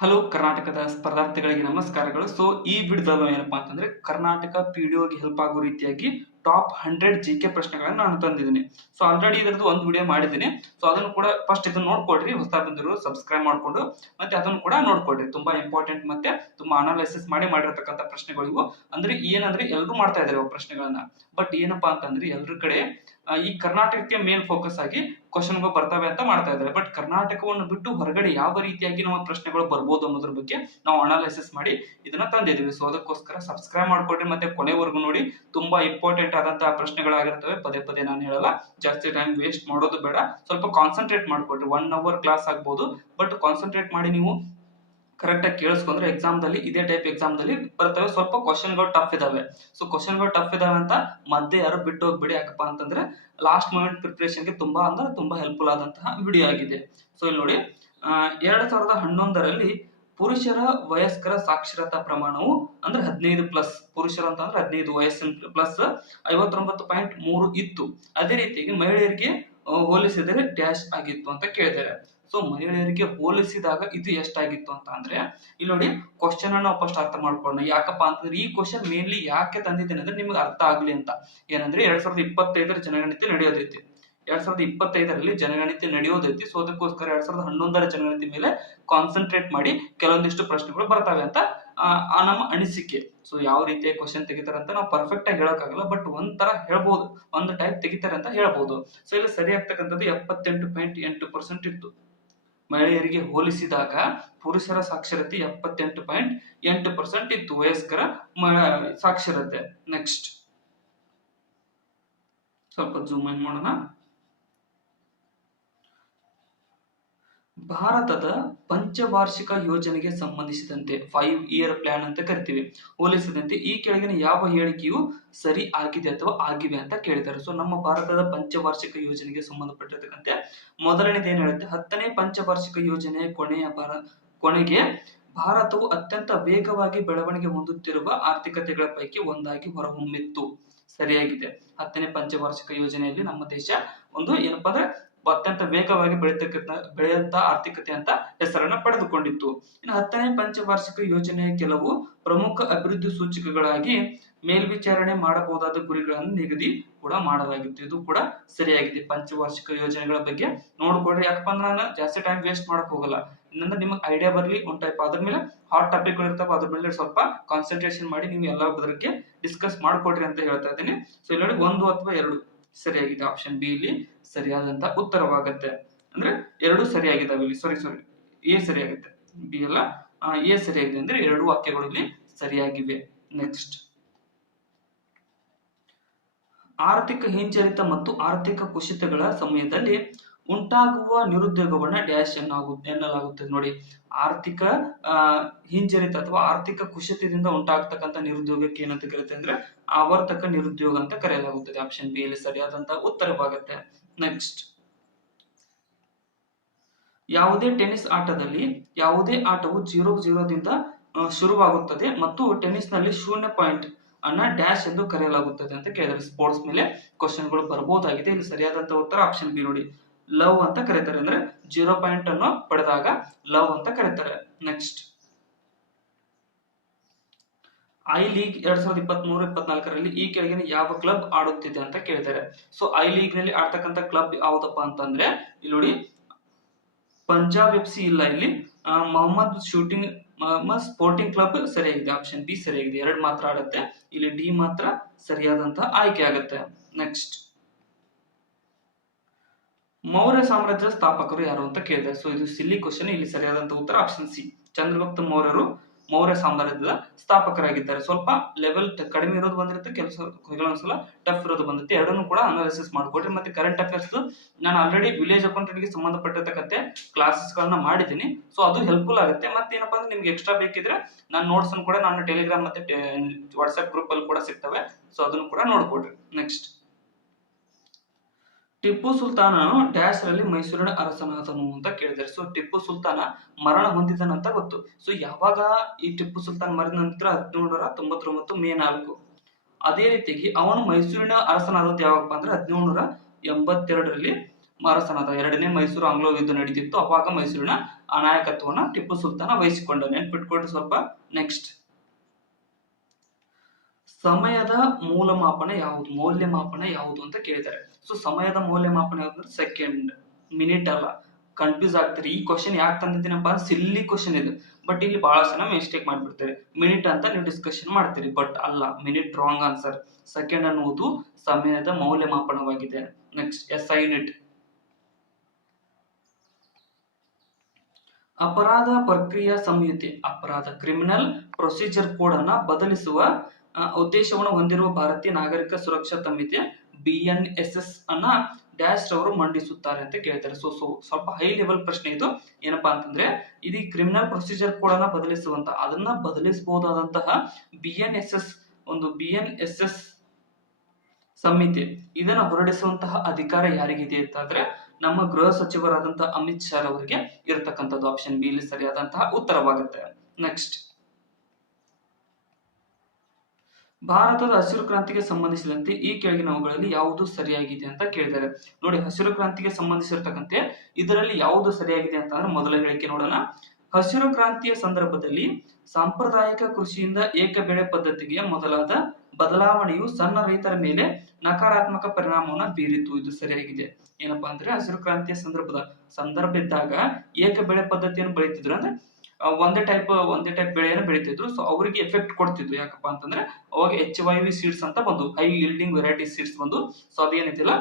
Hello ಕರ್ನಾಟಕದ ಸ್ಪರ್ಧಾರ್ಥಿಗಳಿಗೆ ನಮಸ್ಕಾರಗಳು. ಈ ವಿಡಿಯೋದಲ್ಲಿ ಏನಪ್ಪಾ ಅಂತಂದ್ರೆ ಕರ್ನಾಟಕ ಪಿಡಿಒಗೆ ಹೆಲ್ಪ್ ಆಗೋ ರೀತಿಯಾಗಿ ಟಾಪ್ 100 ಜಿಕೆ ಪ್ರಶ್ನೆಗಳನ್ನು ನಾನು ತಂದಿದ್ದೀನಿ. ಆಲ್ರೆಡಿ ಇದರದ್ದು ಒಂದು ವಿಡಿಯೋ ಮಾಡಿದ್ದೀನಿ. ಅದನ್ನು ಕೂಡ ಫಸ್ಟ್ ಇದನ್ನ ನೋಡ್ಕೊಡ್ರಿ, ಹೊಸ ಬಂದಿರೋ ಸಬ್ಸ್ಕ್ರೈಬ್ ಮಾಡ್ಕೊಂಡು ಮತ್ತೆ ಅದನ್ನು ಕೂಡ ನೋಡ್ಕೊಡ್ರಿ. ತುಂಬಾ ಇಂಪಾರ್ಟೆಂಟ್ ಮತ್ತೆ ತುಂಬಾ ಅನಾಲಿಸಿಸ್ ಮಾಡಿರ್ತಕ್ಕಂಥ ಪ್ರಶ್ನೆಗಳು ಇವು. ಅಂದ್ರೆ ಏನಂದ್ರೆ ಎಲ್ಲರೂ ಮಾಡ್ತಾ ಇದ್ದಾರೆ ಪ್ರಶ್ನೆಗಳನ್ನ. ಬಟ್ ಏನಪ್ಪಾ ಅಂತಂದ್ರೆ ಎಲ್ಲರ ಕಡೆ ಈ ಕರ್ನಾಟಕಕ್ಕೆ ಮೇನ್ ಫೋಕಸ್ ಆಗಿ ಕ್ವಶನ್ಗಳು ಬರ್ತವೆ ಅಂತ ಮಾಡ್ತಾ ಇದ್ದಾರೆ. ಬಟ್ ಕರ್ನಾಟಕವನ್ನು ಬಿಟ್ಟು ಹೊರಗಡೆ ಯಾವ ರೀತಿಯಾಗಿ ನಮ್ಮ ಪ್ರಶ್ನೆಗಳು ಬರ್ಬೋದು ಅನ್ನೋದ್ರ ಬಗ್ಗೆ ನಾವು ಅನಾಲಿಸಿಸ್ ಮಾಡಿ ಇದನ್ನ ತಂದಿದ್ದೀವಿ. ಅದಕ್ಕೋಸ್ಕರ ಸಬ್ಸ್ಕ್ರೈಬ್ ಮಾಡ್ಕೊಡ್ರಿ ಮತ್ತೆ ಕೊನೆವರೆಗೂ ನೋಡಿ. ತುಂಬಾ ಇಂಪಾರ್ಟೆಂಟ್ ಆದಂತಹ ಪ್ರಶ್ನೆಗಳಾಗಿರ್ತವೆ. ಪದೇ ಪದೇ ನಾನು ಹೇಳಲ್ಲ, ಜಾಸ್ತಿ ಟೈಮ್ ವೇಸ್ಟ್ ಮಾಡೋದು ಬೇಡ. ಸ್ವಲ್ಪ ಕಾನ್ಸಂಟ್ರೇಟ್ ಮಾಡ್ಕೊಡ್ರಿ. 1 ಅವರ್ ಕ್ಲಾಸ್ ಆಗ್ಬೋದು, ಬಟ್ ಕಾನ್ಸಂಟ್ರೇಟ್ ಮಾಡಿ ನೀವು ಕರೆಕ್ಟ್ ಆಗಿ ಕೇಳಿಸ್ಕೊಂಡ್ರೆ ಎಕ್ಸಾಮ್ದಲ್ಲಿ ಇದೇ ಟೈಪ್ ಎಕ್ಸಾಮ್ದಲ್ಲಿ ಬರ್ತವೆ. ಸ್ವಲ್ಪ ಕ್ವಶನ್ಗಳು ಟಫ್ ಇದಾವೆ. ಕ್ವಶನ್ಗಳು ಟಫ್ ಇದಾವೆ ಅಂತ ಮಧ್ಯೆ ಯಾರು ಬಿಟ್ಟು ಹೋಗ್ಬೇಡಿ. ಯಾಕಪ್ಪ ಅಂತಂದ್ರೆ ಲಾಸ್ಟ್ ಮೂಮೆಂಟ್ ಪ್ರಿಪರೇಷನ್ಗೆ ತುಂಬಾ ಅಂದ್ರೆ ತುಂಬಾ ಹೆಲ್ಪ್ಫುಲ್ ಆದಂತಹ ವಿಡಿಯೋ ಆಗಿದೆ. ಇಲ್ಲಿ ನೋಡಿ, 2011ರಲ್ಲಿ ಪುರುಷರ ವಯಸ್ಕರ ಸಾಕ್ಷರತಾ ಪ್ರಮಾಣವು ಅಂದ್ರೆ 15+, ಪುರುಷರು ಅಂತಂದ್ರೆ 15 ವಯಸ್ಸಿನ ಪ್ಲಸ್ 59.3 ಇತ್ತು. ಅದೇ ರೀತಿಯಾಗಿ ಮಹಿಳೆಯರಿಗೆ ಹೋಲಿಸಿದರೆ ಡ್ಯಾಶ್ ಆಗಿತ್ತು ಅಂತ ಕೇಳಿದ್ದಾರೆ. ಮಹಿಳೆಯರಿಗೆ ಹೋಲಿಸಿದಾಗ ಇದು ಎಷ್ಟಾಗಿತ್ತು ಅಂತ ಅಂದ್ರೆ ಇಲ್ಲಿ ನೋಡಿ, ಕ್ವಶನ್ ಅನ್ನ ಫಸ್ಟ್ ಅರ್ಥ ಮಾಡ್ಕೊಳ್ಳೋಣ. ಯಾಕಪ್ಪ ಅಂತಂದ್ರೆ ಈ ಕ್ವಶನ್ ಮೇನ್ಲಿ ಯಾಕೆ ತಂದಿದ್ದೇನೆ ಅಂದ್ರೆ ನಿಮ್ಗೆ ಅರ್ಥ ಆಗ್ಲಿ ಅಂತ. ಏನಂದ್ರೆ 2025ರ ಜನಗಣತಿ ನಡೆಯೋದೈತಿ. 2025ರಲ್ಲಿ ಜನಗಣತಿ ನಡೆಯೋದೈತಿ. ಅದಕ್ಕೋಸ್ಕರ 2011ರ ಜನಗಣತಿ ಮೇಲೆ ಕಾನ್ಸಂಟ್ರೇಟ್ ಮಾಡಿ ಕೆಲವೊಂದಿಷ್ಟು ಪ್ರಶ್ನೆಗಳು ಬರ್ತವೆ ಅಂತ ನಮ್ಮ ಅನಿಸಿಕೆ. ಯಾವ ರೀತಿಯ ಕ್ವಶನ್ ತೆಗಿತಾರೆ ಅಂತ ನಾವು ಪರ್ಫೆಕ್ಟ್ ಆಗಿ ಹೇಳಕ್ಕಾಗಲ್ಲ, ಬಟ್ ಒಂಥರ ಹೇಳ್ಬೋದು, ಒಂದು ಟೈಪ್ ತೆಗಿತಾರೆ ಅಂತ ಹೇಳ್ಬೋದು. ಇಲ್ಲಿ ಸರಿ ಆಗ್ತಕ್ಕಂಥದ್ದು 78.8% ಇತ್ತು. ಮಹಿಳೆಯರಿಗೆ ಹೋಲಿಸಿದಾಗ ಪುರುಷರ ಸಾಕ್ಷರತೆ 78.8% ಇತ್ತು, ವಯಸ್ಕರ ಸಾಕ್ಷರತೆ. ನೆಕ್ಸ್ಟ್ ಸ್ವಲ್ಪ ಜೂಮ್ ಇನ್ ಮಾಡೋಣ. ಭಾರತದ ಪಂಚವಾರ್ಷಿಕ ಯೋಜನೆಗೆ ಸಂಬಂಧಿಸಿದಂತೆ 5-year ಪ್ಲಾನ್ ಅಂತ ಕರಿತೀವಿ, ಹೋಲಿಸಿದಂತೆ ಈ ಕೆಳಗಿನ ಯಾವ ಹೇಳಿಕೆಯು ಸರಿ ಆಗಿದೆ ಅಥವಾ ಆಗಿವೆ ಅಂತ ಕೇಳಿದ್ದಾರೆ. ನಮ್ಮ ಭಾರತದ ಪಂಚವಾರ್ಷಿಕ ಯೋಜನೆಗೆ ಸಂಬಂಧಪಟ್ಟಿರ್ತಕ್ಕಂತೆ ಮೊದಲನೇದು ಏನ್ ಹೇಳುತ್ತೆ, 10ನೇ ಪಂಚವಾರ್ಷಿಕ ಯೋಜನೆಯ ಕೊನೆಗೆ ಭಾರತವು ಅತ್ಯಂತ ವೇಗವಾಗಿ ಬೆಳವಣಿಗೆ ಹೊಂದುತ್ತಿರುವ ಆರ್ಥಿಕತೆಗಳ ಪೈಕಿ ಒಂದಾಗಿ ಹೊರಹೊಮ್ಮಿತ್ತು. ಸರಿಯಾಗಿದೆ. 10ನೇ ಪಂಚವಾರ್ಷಿಕ ಯೋಜನೆಯಲ್ಲಿ ನಮ್ಮ ದೇಶ ಒಂದು ಏನಪ್ಪಾ ಅಂದ್ರೆ ಅತ್ಯಂತ ವೇಗವಾಗಿ ಬೆಳೆಯುವಂತ ಆರ್ಥಿಕತೆ ಅಂತ ಹೆಸರನ್ನ ಪಡೆದುಕೊಂಡಿತ್ತು. ಇನ್ನು 10ನೇ ಪಂಚವಾರ್ಷಿಕ ಯೋಜನೆಯ ಕೆಲವು ಪ್ರಮುಖ ಅಭಿವೃದ್ಧಿ ಸೂಚಕಗಳಾಗಿ ಮೇಲ್ವಿಚಾರಣೆ ಮಾಡಬಹುದಾದ ಗುರಿಗಳನ್ನು ನಿಗದಿ ಕೂಡ ಮಾಡಲಾಗಿತ್ತು. ಇದು ಕೂಡ ಸರಿಯಾಗಿದೆ. ಪಂಚವಾರ್ಷಿಕ ಯೋಜನೆಗಳ ಬಗ್ಗೆ ನೋಡ್ಕೊಡ್ರಿ. ಯಾಕಪ್ಪ ಅಂದ್ರೆ ನಾನು ಜಾಸ್ತಿ ಟೈಮ್ ವೇಸ್ಟ್ ಮಾಡಕ್ ಹೋಗಲ್ಲ. ಇನ್ನೊಂದ್ರೆ ನಿಮಗೆ ಐಡಿಯಾ ಬರ್ಲಿ ಒಂದ್ ಟೈಪ್. ಅದ್ರ ಮೇಲೆ ಹಾಟ್ ಟಾಪಿಕ್ ಇರ್ತಾವ, ಅದ್ರ ಮೇಲೆ ಸ್ವಲ್ಪ ಕಾನ್ಸಂಟ್ರೇಷನ್ ಮಾಡಿ ನೀವು ಎಲ್ಲ ಬಗ್ಗೆ ಡಿಸ್ಕಸ್ ಮಾಡ್ಕೊಡ್ರಿ ಅಂತ ಹೇಳ್ತಾ ಇದ್ದೀನಿ. ಇಲ್ಲಿ 1 ಅಥವಾ 2 ಸರಿಯಾಗಿದೆ. ಆಪ್ಷನ್ ಬಿ ಇಲ್ಲಿ ಸರಿಯಾದಂತ ಉತ್ತರವಾಗುತ್ತೆ. ಅಂದ್ರೆ 2 ಸರಿಯಾಗಿದ್ದಾವೆ ಇಲ್ಲಿ. ಸಾರಿ ಎ ಸರಿಯಾಗುತ್ತೆ, ಬಿ ಅಲ್ಲ. ಎ ಸರಿಯಾಗಿದೆ ಅಂದ್ರೆ 2 ವಾಕ್ಯಗಳು ಇಲ್ಲಿ ಸರಿಯಾಗಿವೆ. ನೆಕ್ಸ್ಟ್, ಆರ್ಥಿಕ ಹಿಂಜರಿತ ಮತ್ತು ಆರ್ಥಿಕ ಕುಸಿತಗಳ ಸಮಯದಲ್ಲಿ ಉಂಟಾಗುವ ನಿರುದ್ಯೋಗವನ್ನ ಡ್ಯಾಶ್ ಎನ್ನಲಾಗುತ್ತದೆ. ನೋಡಿ, ಆರ್ಥಿಕ ಹಿಂಜರಿತ ಅಥವಾ ಆರ್ಥಿಕ ಕುಸಿತದಿಂದ ಉಂಟಾಗ್ತಕ್ಕಂಥ ನಿರುದ್ಯೋಗಕ್ಕೆ ಏನಂತ ಕರೀತಾರೆ ಅಂದ್ರೆ ಆವರ್ತಕ ನಿರುದ್ಯೋಗ ಅಂತ ಕರೆಯಲಾಗುತ್ತದೆ. ಆಪ್ಷನ್ ಬಿ ಇಲ್ಲಿ ಸರಿಯಾದಂತಹ ಉತ್ತರವಾಗುತ್ತೆ. ನೆಕ್ಸ್ಟ್, ಯಾವುದೇ ಟೆನ್ನಿಸ್ ಆಟದಲ್ಲಿ ಯಾವುದೇ ಆಟವು 0-0 ದಿಂದ ಶುರುವಾಗುತ್ತದೆ ಮತ್ತು ಟೆನ್ನಿಸ್ ನಲ್ಲಿ 0 ಪಾಯಿಂಟ್ ಅನ್ನ ಡ್ಯಾಶ್ ಎಂದು ಕರೆಯಲಾಗುತ್ತದೆ ಅಂತ ಕೇಳಿದರೆ ಸ್ಪೋರ್ಟ್ಸ್ ಮೇಲೆ ಕ್ವಶನ್ಗಳು ಬರಬಹುದಾಗಿದೆ. ಇಲ್ಲಿ ಸರಿಯಾದಂತ ಉತ್ತರ ಆಪ್ಷನ್ ಬಿ ನೋಡಿ, ಲವ್ ಅಂತ ಕರೀತಾರೆ. ಅಂದ್ರೆ 0 ಪಾಯಿಂಟ್ ಅನ್ನು ಪಡೆದಾಗ ಲವ್ ಅಂತ ಕರೀತಾರೆ. ನೆಕ್ಸ್ಟ್, ಐ ಲೀಗ್ 2023-24ರಲ್ಲಿ ಈ ಕೆಳಗಿನ ಯಾವ ಕ್ಲಬ್ ಆಡುತ್ತಿದೆ ಅಂತ ಕೇಳಿದ್ದಾರೆ. ಐ ಲೀಗ್ ನಲ್ಲಿ ಆಡ್ತಕ್ಕಂಥ ಕ್ಲಬ್ ಯಾವ್ದಪ್ಪ ಅಂತಂದ್ರೆ ಇಲ್ಲಿ ನೋಡಿ, ಪಂಜಾಬ್ FC ಇಲ್ಲ, ಇಲ್ಲಿ ಮೊಹಮ್ಮದ್ ಸ್ಪೋರ್ಟಿಂಗ್ ಕ್ಲಬ್ ಸರಿಯಾಗಿದೆ. ಆಪ್ಷನ್ ಬಿ ಸರಿಯಾಗಿದೆ. 2 ಮಾತ್ರ ಆಡುತ್ತೆ, ಇಲ್ಲಿ ಡಿ ಮಾತ್ರ ಸರಿಯಾದಂತಹ ಆಯ್ಕೆ ಆಗುತ್ತೆ. ನೆಕ್ಸ್ಟ್, ಮೌರ್ಯ ಸಾಮ್ರಾಜ್ಯದ ಸ್ಥಾಪಕರು ಯಾರು ಅಂತ ಕೇಳಿದೆ. ಇದು ಸಿಲ್ಲಿ ಕ್ವಶನ್. ಇಲ್ಲಿ ಸರಿಯಾದಂತ ಉತ್ತರ ಆಪ್ಷನ್ ಸಿ, ಚಂದ್ರಗುಪ್ತ ಮೌರ್ಯರು ಮೌರ್ಯ ಸಾಮ್ರಾಜ್ಯದ ಸ್ಥಾಪಕರಾಗಿದ್ದಾರೆ. ಸ್ವಲ್ಪ ಲೆವೆಲ್ ಕಡಿಮೆ ಇರೋದು ಬಂದಿರುತ್ತೆ, ಕೆಲವೊಂದ್ಸಲ ಟಫ್ ಇರೋದು ಬಂದಿರುತ್ತೆ. ಎರಡನ್ನೂ ಕೂಡ ಅನಾಲಿಸಿಸ್ ಮಾಡ್ಕೊಡ್ರಿ. ಮತ್ತೆ ಕರೆಂಟ್ ಅಫೇರ್ಸ್ ನಾನು ಆಲ್ರೆಡಿ ವಿಲೇಜ್ ಅಕೌಂಟೆಂಟ್ಗೆ ಸಂಬಂಧಪಟ್ಟಿರ್ತಕ್ಕಂತೆ ಕ್ಲಾಸಸ್ ಗಳನ್ನ ಮಾಡಿದ್ದೀನಿ. ಅದು ಹೆಲ್ಪ್ಫುಲ್ ಆಗುತ್ತೆ. ಮತ್ತೆ ಏನಪ್ಪಾ ಅಂದ್ರೆ ನಿಮ್ಗೆ ಎಕ್ಸ್ಟ್ರಾ ಬೇಕಿದ್ರೆ ನಾನು ನೋಟ್ಸ್ ಕೂಡ ನಾನು ಟೆಲಿಗ್ರಾಮ್ ಮತ್ತೆ ವಾಟ್ಸ್ಆಪ್ ಗ್ರೂಪ್ ಅಲ್ಲಿ ಕೂಡ ಸಿಗ್ತವೆ. ಅದನ್ನು ಕೂಡ ನೋಡ್ಕೊಡ್ರಿ. ನೆಕ್ಸ್ಟ್, ಟಿಪ್ಪು ಸುಲ್ತಾನನು ಡ್ಯಾಶ್ ರಲ್ಲಿ ಮೈಸೂರಿನ ಅರಸನಾದನು ಅಂತ ಕೇಳಿದ್ದಾರೆ. ಟಿಪ್ಪು ಸುಲ್ತಾನ ಮರಣ ಹೊಂದಿದನಂತ ಗೊತ್ತು. ಯಾವಾಗ ಈ ಟಿಪ್ಪು ಸುಲ್ತಾನ್ ಮರಿದ ನಂತರ 1799 ಮೇ 4. ಅದೇ ರೀತಿಯಾಗಿ ಅವನು ಮೈಸೂರಿನ ಅರಸನಾದದ್ದು ಯಾವಾಗಪ್ಪ ಅಂದ್ರೆ 1782ರಲ್ಲಿ ಅರಸನಾದ. ಎರಡನೇ ಮೈಸೂರು ಆಂಗ್ಲೋ ಯುದ್ಧ ನಡೀತಿತ್ತು, ಅವಾಗ ಮೈಸೂರಿನ ನಾಯಕತ್ವವನ್ನು ಟಿಪ್ಪು ಸುಲ್ತಾನ ವಹಿಸಿಕೊಂಡ. ನೆನ್ಪಿಟ್ಕೊಳ್ರಿ ಸ್ವಲ್ಪ. ನೆಕ್ಸ್ಟ್, ಸಮಯದ ಮೂಲಮಾಪನ ಯಾವುದು, ಮೌಲ್ಯಮಾಪನ ಯಾವುದು ಅಂತ ಕೇಳಿದ್ದಾರೆ. ಸೊ ಸಮಯದ ಮೌಲ್ಯಮಾಪನ ಯಾವ್ದು? ಸೆಕೆಂಡ್. ಮಿನಿಟ್ ಅಲ್ಲ, ಕನ್ಫ್ಯೂಸ್ ಆಗ್ತಾರೆ. ಈ ಕ್ವಶನ್ ಯಾಕೆ ತಂದಿದ್ದೀನಪ್ಪ, ಸಿಲ್ಲಿ ಕ್ವಶನ್ ಇದು. ಬಟ್ ಇಲ್ಲಿ ಬಹಳ ಜನ ಮಿಸ್ಟೇಕ್ ಮಾಡ್ಬಿಡ್ತಾರೆ. ಮಿನಿಟ್ ಅಂತ ನೀವು ಡಿಸ್ಕಷನ್ ಮಾಡ್ತೀರಿ, ಬಟ್ ಅಲ್ಲ, ಮಿನಿಟ್ ರಾಂಗ್ ಆನ್ಸರ್. ಸೆಕೆಂಡ್ ಅನ್ನುವುದು ಸಮಯದ ಮೌಲ್ಯಮಾಪನವಾಗಿದೆ. Next, SI unit. ಅಪರಾಧ ಪ್ರಕ್ರಿಯಾ ಸಂಹಿತೆ, ಅಪರಾಧ ಕ್ರಿಮಿನಲ್ ಪ್ರೊಸೀಜರ್ ಕೋಡ್ ಅನ್ನ ಬದಲಿಸುವ ಉದ್ದೇಶವನ್ನು ಹೊಂದಿರುವ ಭಾರತೀಯ ನಾಗರಿಕ ಸುರಕ್ಷಾ ಸಂಹಿತೆ BNSS ಅನ್ನ ಡ್ಯಾಶ್ ರವರು ಮಂಡಿಸುತ್ತಾರೆ ಅಂತ ಕೇಳ್ತಾರೆ. ಸೊ ಸ್ವಲ್ಪ ಹೈ ಲೆವೆಲ್ ಪ್ರಶ್ನೆ ಇದು. ಏನಪ್ಪಾ ಅಂತಂದ್ರೆ, ಇದು ಕ್ರಿಮಿನಲ್ ಪ್ರೊಸೀಜರ್ ಕೋಡ್ ಅನ್ನ ಬದಲಿಸುವಂತ, ಅದನ್ನ ಬದಲಿಸಬಹುದಾದಂತಹ BNSS ಸಂಹಿತೆ, ಇದನ್ನ ಹೊರಡಿಸುವಂತಹ ಅಧಿಕಾರ ಯಾರಿಗಿದೆ ಅಂತಂದ್ರೆ ನಮ್ಮ ಗೃಹ ಸಚಿವರಾದಂತಹ ಅಮಿತ್ ಶಾ ಅವರಿಗೆ ಇರತಕ್ಕಂಥದ್ದು. ಆಪ್ಷನ್ ಬಿ ಇಲ್ಲಿ ಸರಿಯಾದಂತಹ ಉತ್ತರವಾಗುತ್ತೆ. ನೆಕ್ಸ್ಟ್, ಭಾರತದ ಹಸಿರು ಕ್ರಾಂತಿಗೆ ಸಂಬಂಧಿಸಿದಂತೆ ಈ ಕೆಳಗಿನವುಗಳಲ್ಲಿ ಯಾವುದು ಸರಿಯಾಗಿದೆ ಅಂತ ಕೇಳಿದ್ದಾರೆ. ನೋಡಿ, ಹಸಿರು ಕ್ರಾಂತಿಗೆ ಸಂಬಂಧಿಸಿರ್ತಕ್ಕಂತೆ ಇದರಲ್ಲಿ ಯಾವುದು ಸರಿಯಾಗಿದೆ ಅಂತಂದ್ರೆ, ಮೊದಲ ಹೇಳಿಕೆ ನೋಡೋಣ. ಹಸಿರು ಕ್ರಾಂತಿಯ ಸಂದರ್ಭದಲ್ಲಿ ಸಾಂಪ್ರದಾಯಿಕ ಕೃಷಿಯಿಂದ ಏಕ ಬೆಳೆ ಪದ್ಧತಿಗೆ ಮೊದಲಾದ ಬದಲಾವಣೆಯು ಸಣ್ಣ ರೈತರ ಮೇಲೆ ನಕಾರಾತ್ಮಕ ಪರಿಣಾಮವನ್ನು ಬೀರಿತು. ಇದು ಸರಿಯಾಗಿದೆ. ಏನಪ್ಪಾ ಅಂದ್ರೆ, ಹಸಿರು ಕ್ರಾಂತಿಯ ಸಂದರ್ಭ ಇದ್ದಾಗ ಏಕ ಬೆಳೆ ಪದ್ಧತಿಯನ್ನು ಬೆಳೀತಿದ್ರು. ಅಂದ್ರೆ ಒಂದೇ ಟೈಪ್ ಬೆಳೆಯನ್ನು ಬೆಳೀತಿದ್ರು. ಸೊ ಅವರಿಗೆ ಎಫೆಕ್ಟ್ ಕೊಡ್ತಿದ್ರು. ಯಾಕಪ್ಪ ಅಂತಂದ್ರೆ ಅವಾಗ HYV ಸೀಡ್ಸ್ ಅಂತ ಬಂದು, ಹೈ ಯೀಲ್ಡಿಂಗ್ ವೆರೈಟಿ ಸೀಡ್ಸ್ ಬಂದು. ಸೊ ಅದೇನಿದಿಲ್ಲ,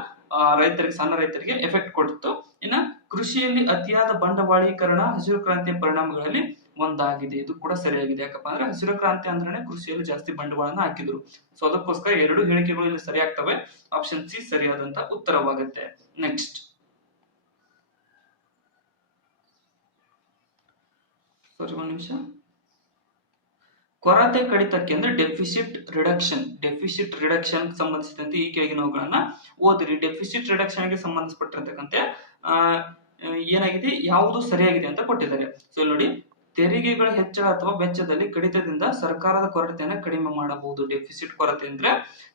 ರೈತರಿಗೆ, ಸಣ್ಣ ರೈತರಿಗೆ ಎಫೆಕ್ಟ್ ಕೊಡ್ತಿತ್ತು. ಇನ್ನ ಕೃಷಿಯಲ್ಲಿ ಅತಿಯಾದ ಬಂಡವಾಳೀಕರಣ ಹಸಿರು ಕ್ರಾಂತಿಯ ಪರಿಣಾಮಗಳಲ್ಲಿ ಒಂದಾಗಿದೆ. ಇದು ಕೂಡ ಸರಿಯಾಗಿದೆ. ಯಾಕಪ್ಪ ಅಂದ್ರೆ ಹಸಿರು ಕ್ರಾಂತಿ ಅಂದ್ರೆ ಕೃಷಿಯಲ್ಲಿ ಜಾಸ್ತಿ ಬಂಡವಾಳನ ಹಾಕಿದ್ರು. ಸೊ ಅದಕ್ಕೋಸ್ಕರ ಎರಡು ಹೇಳಿಕೆಗಳು ಇಲ್ಲಿ ಸರಿಯಾಗ್ತವೆ. ಆಪ್ಷನ್ ಸಿ ಸರಿಯಾದಂತ ಉತ್ತರವಾಗುತ್ತೆ. ನೆಕ್ಸ್ಟ್, ಒಂದು ನಿಮಿಷ. ಕೊರತೆ ಕಡಿತಕ್ಕೆ ಅಂದ್ರೆ ಡೆಫಿಸಿಟ್ ರಿಡಕ್ಷನ್ ಸಂಬಂಧಿಸಿದಂತೆ ಈ ಕೆಳಗಿನವುಗಳನ್ನ ಓದಿರಿ. ಡೆಫಿಸಿಟ್ ರಿಡಕ್ಷನ್ ಗೆ ಸಂಬಂಧಪಟ್ಟಿರ್ತಕ್ಕಂತೆ ಏನಾಗಿದೆ, ಯಾವುದು ಸರಿಯಾಗಿದೆ ಅಂತ ಕೊಟ್ಟಿದ್ದಾರೆ. ಸೊ ನೋಡಿ, ತೆರಿಗೆಗಳ ಹೆಚ್ಚಳ ಅಥವಾ ವೆಚ್ಚದಲ್ಲಿ ಕಡಿತದಿಂದ ಸರ್ಕಾರದ ಕೊರತೆಯನ್ನು ಕಡಿಮೆ ಮಾಡಬಹುದು. ಡೆಫಿಸಿಟ್ ಕೊರತೆ ಅಂದ್ರೆ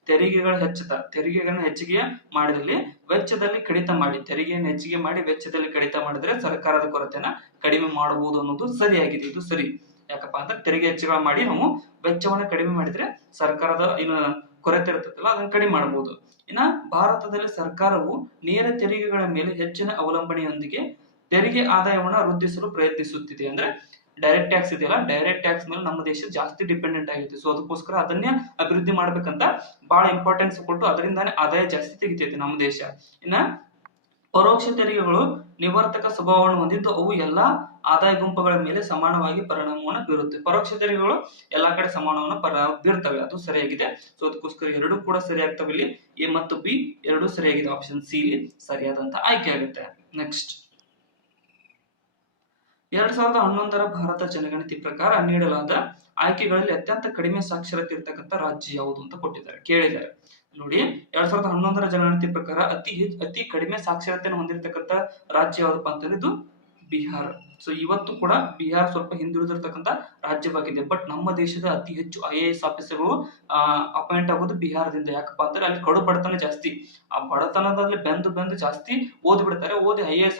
ತೆರಿಗೆಗಳನ್ನ ಹೆಚ್ಚಿಗೆ ಮಾಡಿದಲ್ಲಿ ವೆಚ್ಚದಲ್ಲಿ ಕಡಿತ ಮಾಡಿ, ತೆರಿಗೆಯನ್ನು ಹೆಚ್ಚಿಗೆ ಮಾಡಿ ವೆಚ್ಚದಲ್ಲಿ ಕಡಿತ ಮಾಡಿದ್ರೆ ಸರ್ಕಾರದ ಕೊರತೆಯನ್ನ ಕಡಿಮೆ ಮಾಡಬಹುದು ಅನ್ನೋದು ಸರಿಯಾಗಿದೆ. ಇದು ಸರಿ. ಯಾಕಪ್ಪ ಅಂದ್ರೆ ತೆರಿಗೆ ಹೆಚ್ಚಳ ಮಾಡಿ ನಾವು ವೆಚ್ಚವನ್ನ ಕಡಿಮೆ ಮಾಡಿದ್ರೆ ಸರ್ಕಾರದ ಕೊರತೆ ಇರ್ತದಲ್ಲ ಅದನ್ನ ಕಡಿಮೆ ಮಾಡಬಹುದು. ಇನ್ನ ಭಾರತದಲ್ಲಿ ಸರ್ಕಾರವು ನೇರ ತೆರಿಗೆಗಳ ಮೇಲೆ ಹೆಚ್ಚಿನ ಅವಲಂಬನೆಯೊಂದಿಗೆ ತೆರಿಗೆ ಆದಾಯವನ್ನು ವೃದ್ಧಿಸಲು ಪ್ರಯತ್ನಿಸುತ್ತಿದೆ. ಅಂದ್ರೆ ಡೈರೆಕ್ಟ್ ಟ್ಯಾಕ್ಸ್ ಇದೆಯಲ್ಲ, ಡೈರೆಕ್ಟ್ ಟ್ಯಾಕ್ಸ್ ಮೇಲೆ ನಮ್ಮ ದೇಶ ಜಾಸ್ತಿ ಡಿಪೆಂಡೆಂಟ್ ಆಗಿದೆ. ಸೊ ಅದಕ್ಕೋಸ್ಕರ ಅದನ್ನೇ ಅಭಿವೃದ್ಧಿ ಮಾಡ್ಬೇಕಂತ ಬಹಳ ಇಂಪಾರ್ಟೆನ್ಸ್ ಕೊಟ್ಟು ಅದರಿಂದಾನೇ ಆದಾಯ ಜಾಸ್ತಿ ತೆಗಿತೈತಿ ನಮ್ಮ ದೇಶ. ಇನ್ನ ಪರೋಕ್ಷ ತೆರಿಗೆಗಳು ನಿವರ್ತಕ ಸ್ವಭಾವವನ್ನು ಹೊಂದಿದ್ದು ಅವು ಎಲ್ಲಾ ಆದಾಯ ಗುಂಪುಗಳ ಮೇಲೆ ಸಮಾನವಾಗಿ ಪರಿಣಾಮವನ್ನು ಬೀರುತ್ತೆ. ಪರೋಕ್ಷ ತೆರಿಗೆಗಳು ಎಲ್ಲಾ ಕಡೆ ಸಮಾನವನ್ನು ಬೀರ್ತವೆ. ಅದು ಸರಿಯಾಗಿದೆ. ಸೊ ಅದಕ್ಕೋಸ್ಕರ ಎರಡು ಕೂಡ ಸರಿಯಾಗ್ತವೆ. ಇಲ್ಲಿ ಎ ಮತ್ತು ಬಿ ಎರಡು ಸರಿಯಾಗಿದೆ. ಆಪ್ಷನ್ ಸಿ ಇಲ್ಲಿ ಸರಿಯಾದಂತ ಆಯ್ಕೆ ಆಗುತ್ತೆ. ನೆಕ್ಸ್ಟ್, 2011ರ ಭಾರತ ಜನಗಣತಿ ಪ್ರಕಾರ ನೀಡಲಾದ ಆಯ್ಕೆಗಳಲ್ಲಿ ಅತ್ಯಂತ ಕಡಿಮೆ ಸಾಕ್ಷರತೆ ಇರತಕ್ಕಂಥ ರಾಜ್ಯ ಯಾವುದು ಅಂತ ಕೇಳಿದ್ದಾರೆ. ನೋಡಿ, 2011ರ ಜನಗಣತಿ ಪ್ರಕಾರ ಅತಿ ಕಡಿಮೆ ಸಾಕ್ಷರತೆಯನ್ನು ಹೊಂದಿರತಕ್ಕಂಥ ರಾಜ್ಯ ಯಾವ್ದಪ್ಪ ಅಂತಂದ್ರೆ ಇದು ಬಿಹಾರ. ಸೊ ಇವತ್ತು ಕೂಡ ಬಿಹಾರ ಸ್ವಲ್ಪ ಹಿಂದುಳಿದಿರ್ತಕ್ಕಂಥ ರಾಜ್ಯವಾಗಿದೆ. ಬಟ್ ನಮ್ಮ ದೇಶದ ಅತಿ ಹೆಚ್ಚು IAS ಆಫೀಸರ್ಗಳು ಅಪಾಯಿಂಟ್ ಆಗೋದು ಬಿಹಾರದಿಂದ. ಯಾಕಪ್ಪ ಅಂದ್ರೆ ಅಲ್ಲಿ ಕಡು ಬಡತನ ಜಾಸ್ತಿ. ಆ ಬಡತನದಲ್ಲಿ ಬೆಂದು ಜಾಸ್ತಿ ಓದ್ಬಿಡ್ತಾರೆ. ಓದಿ IAS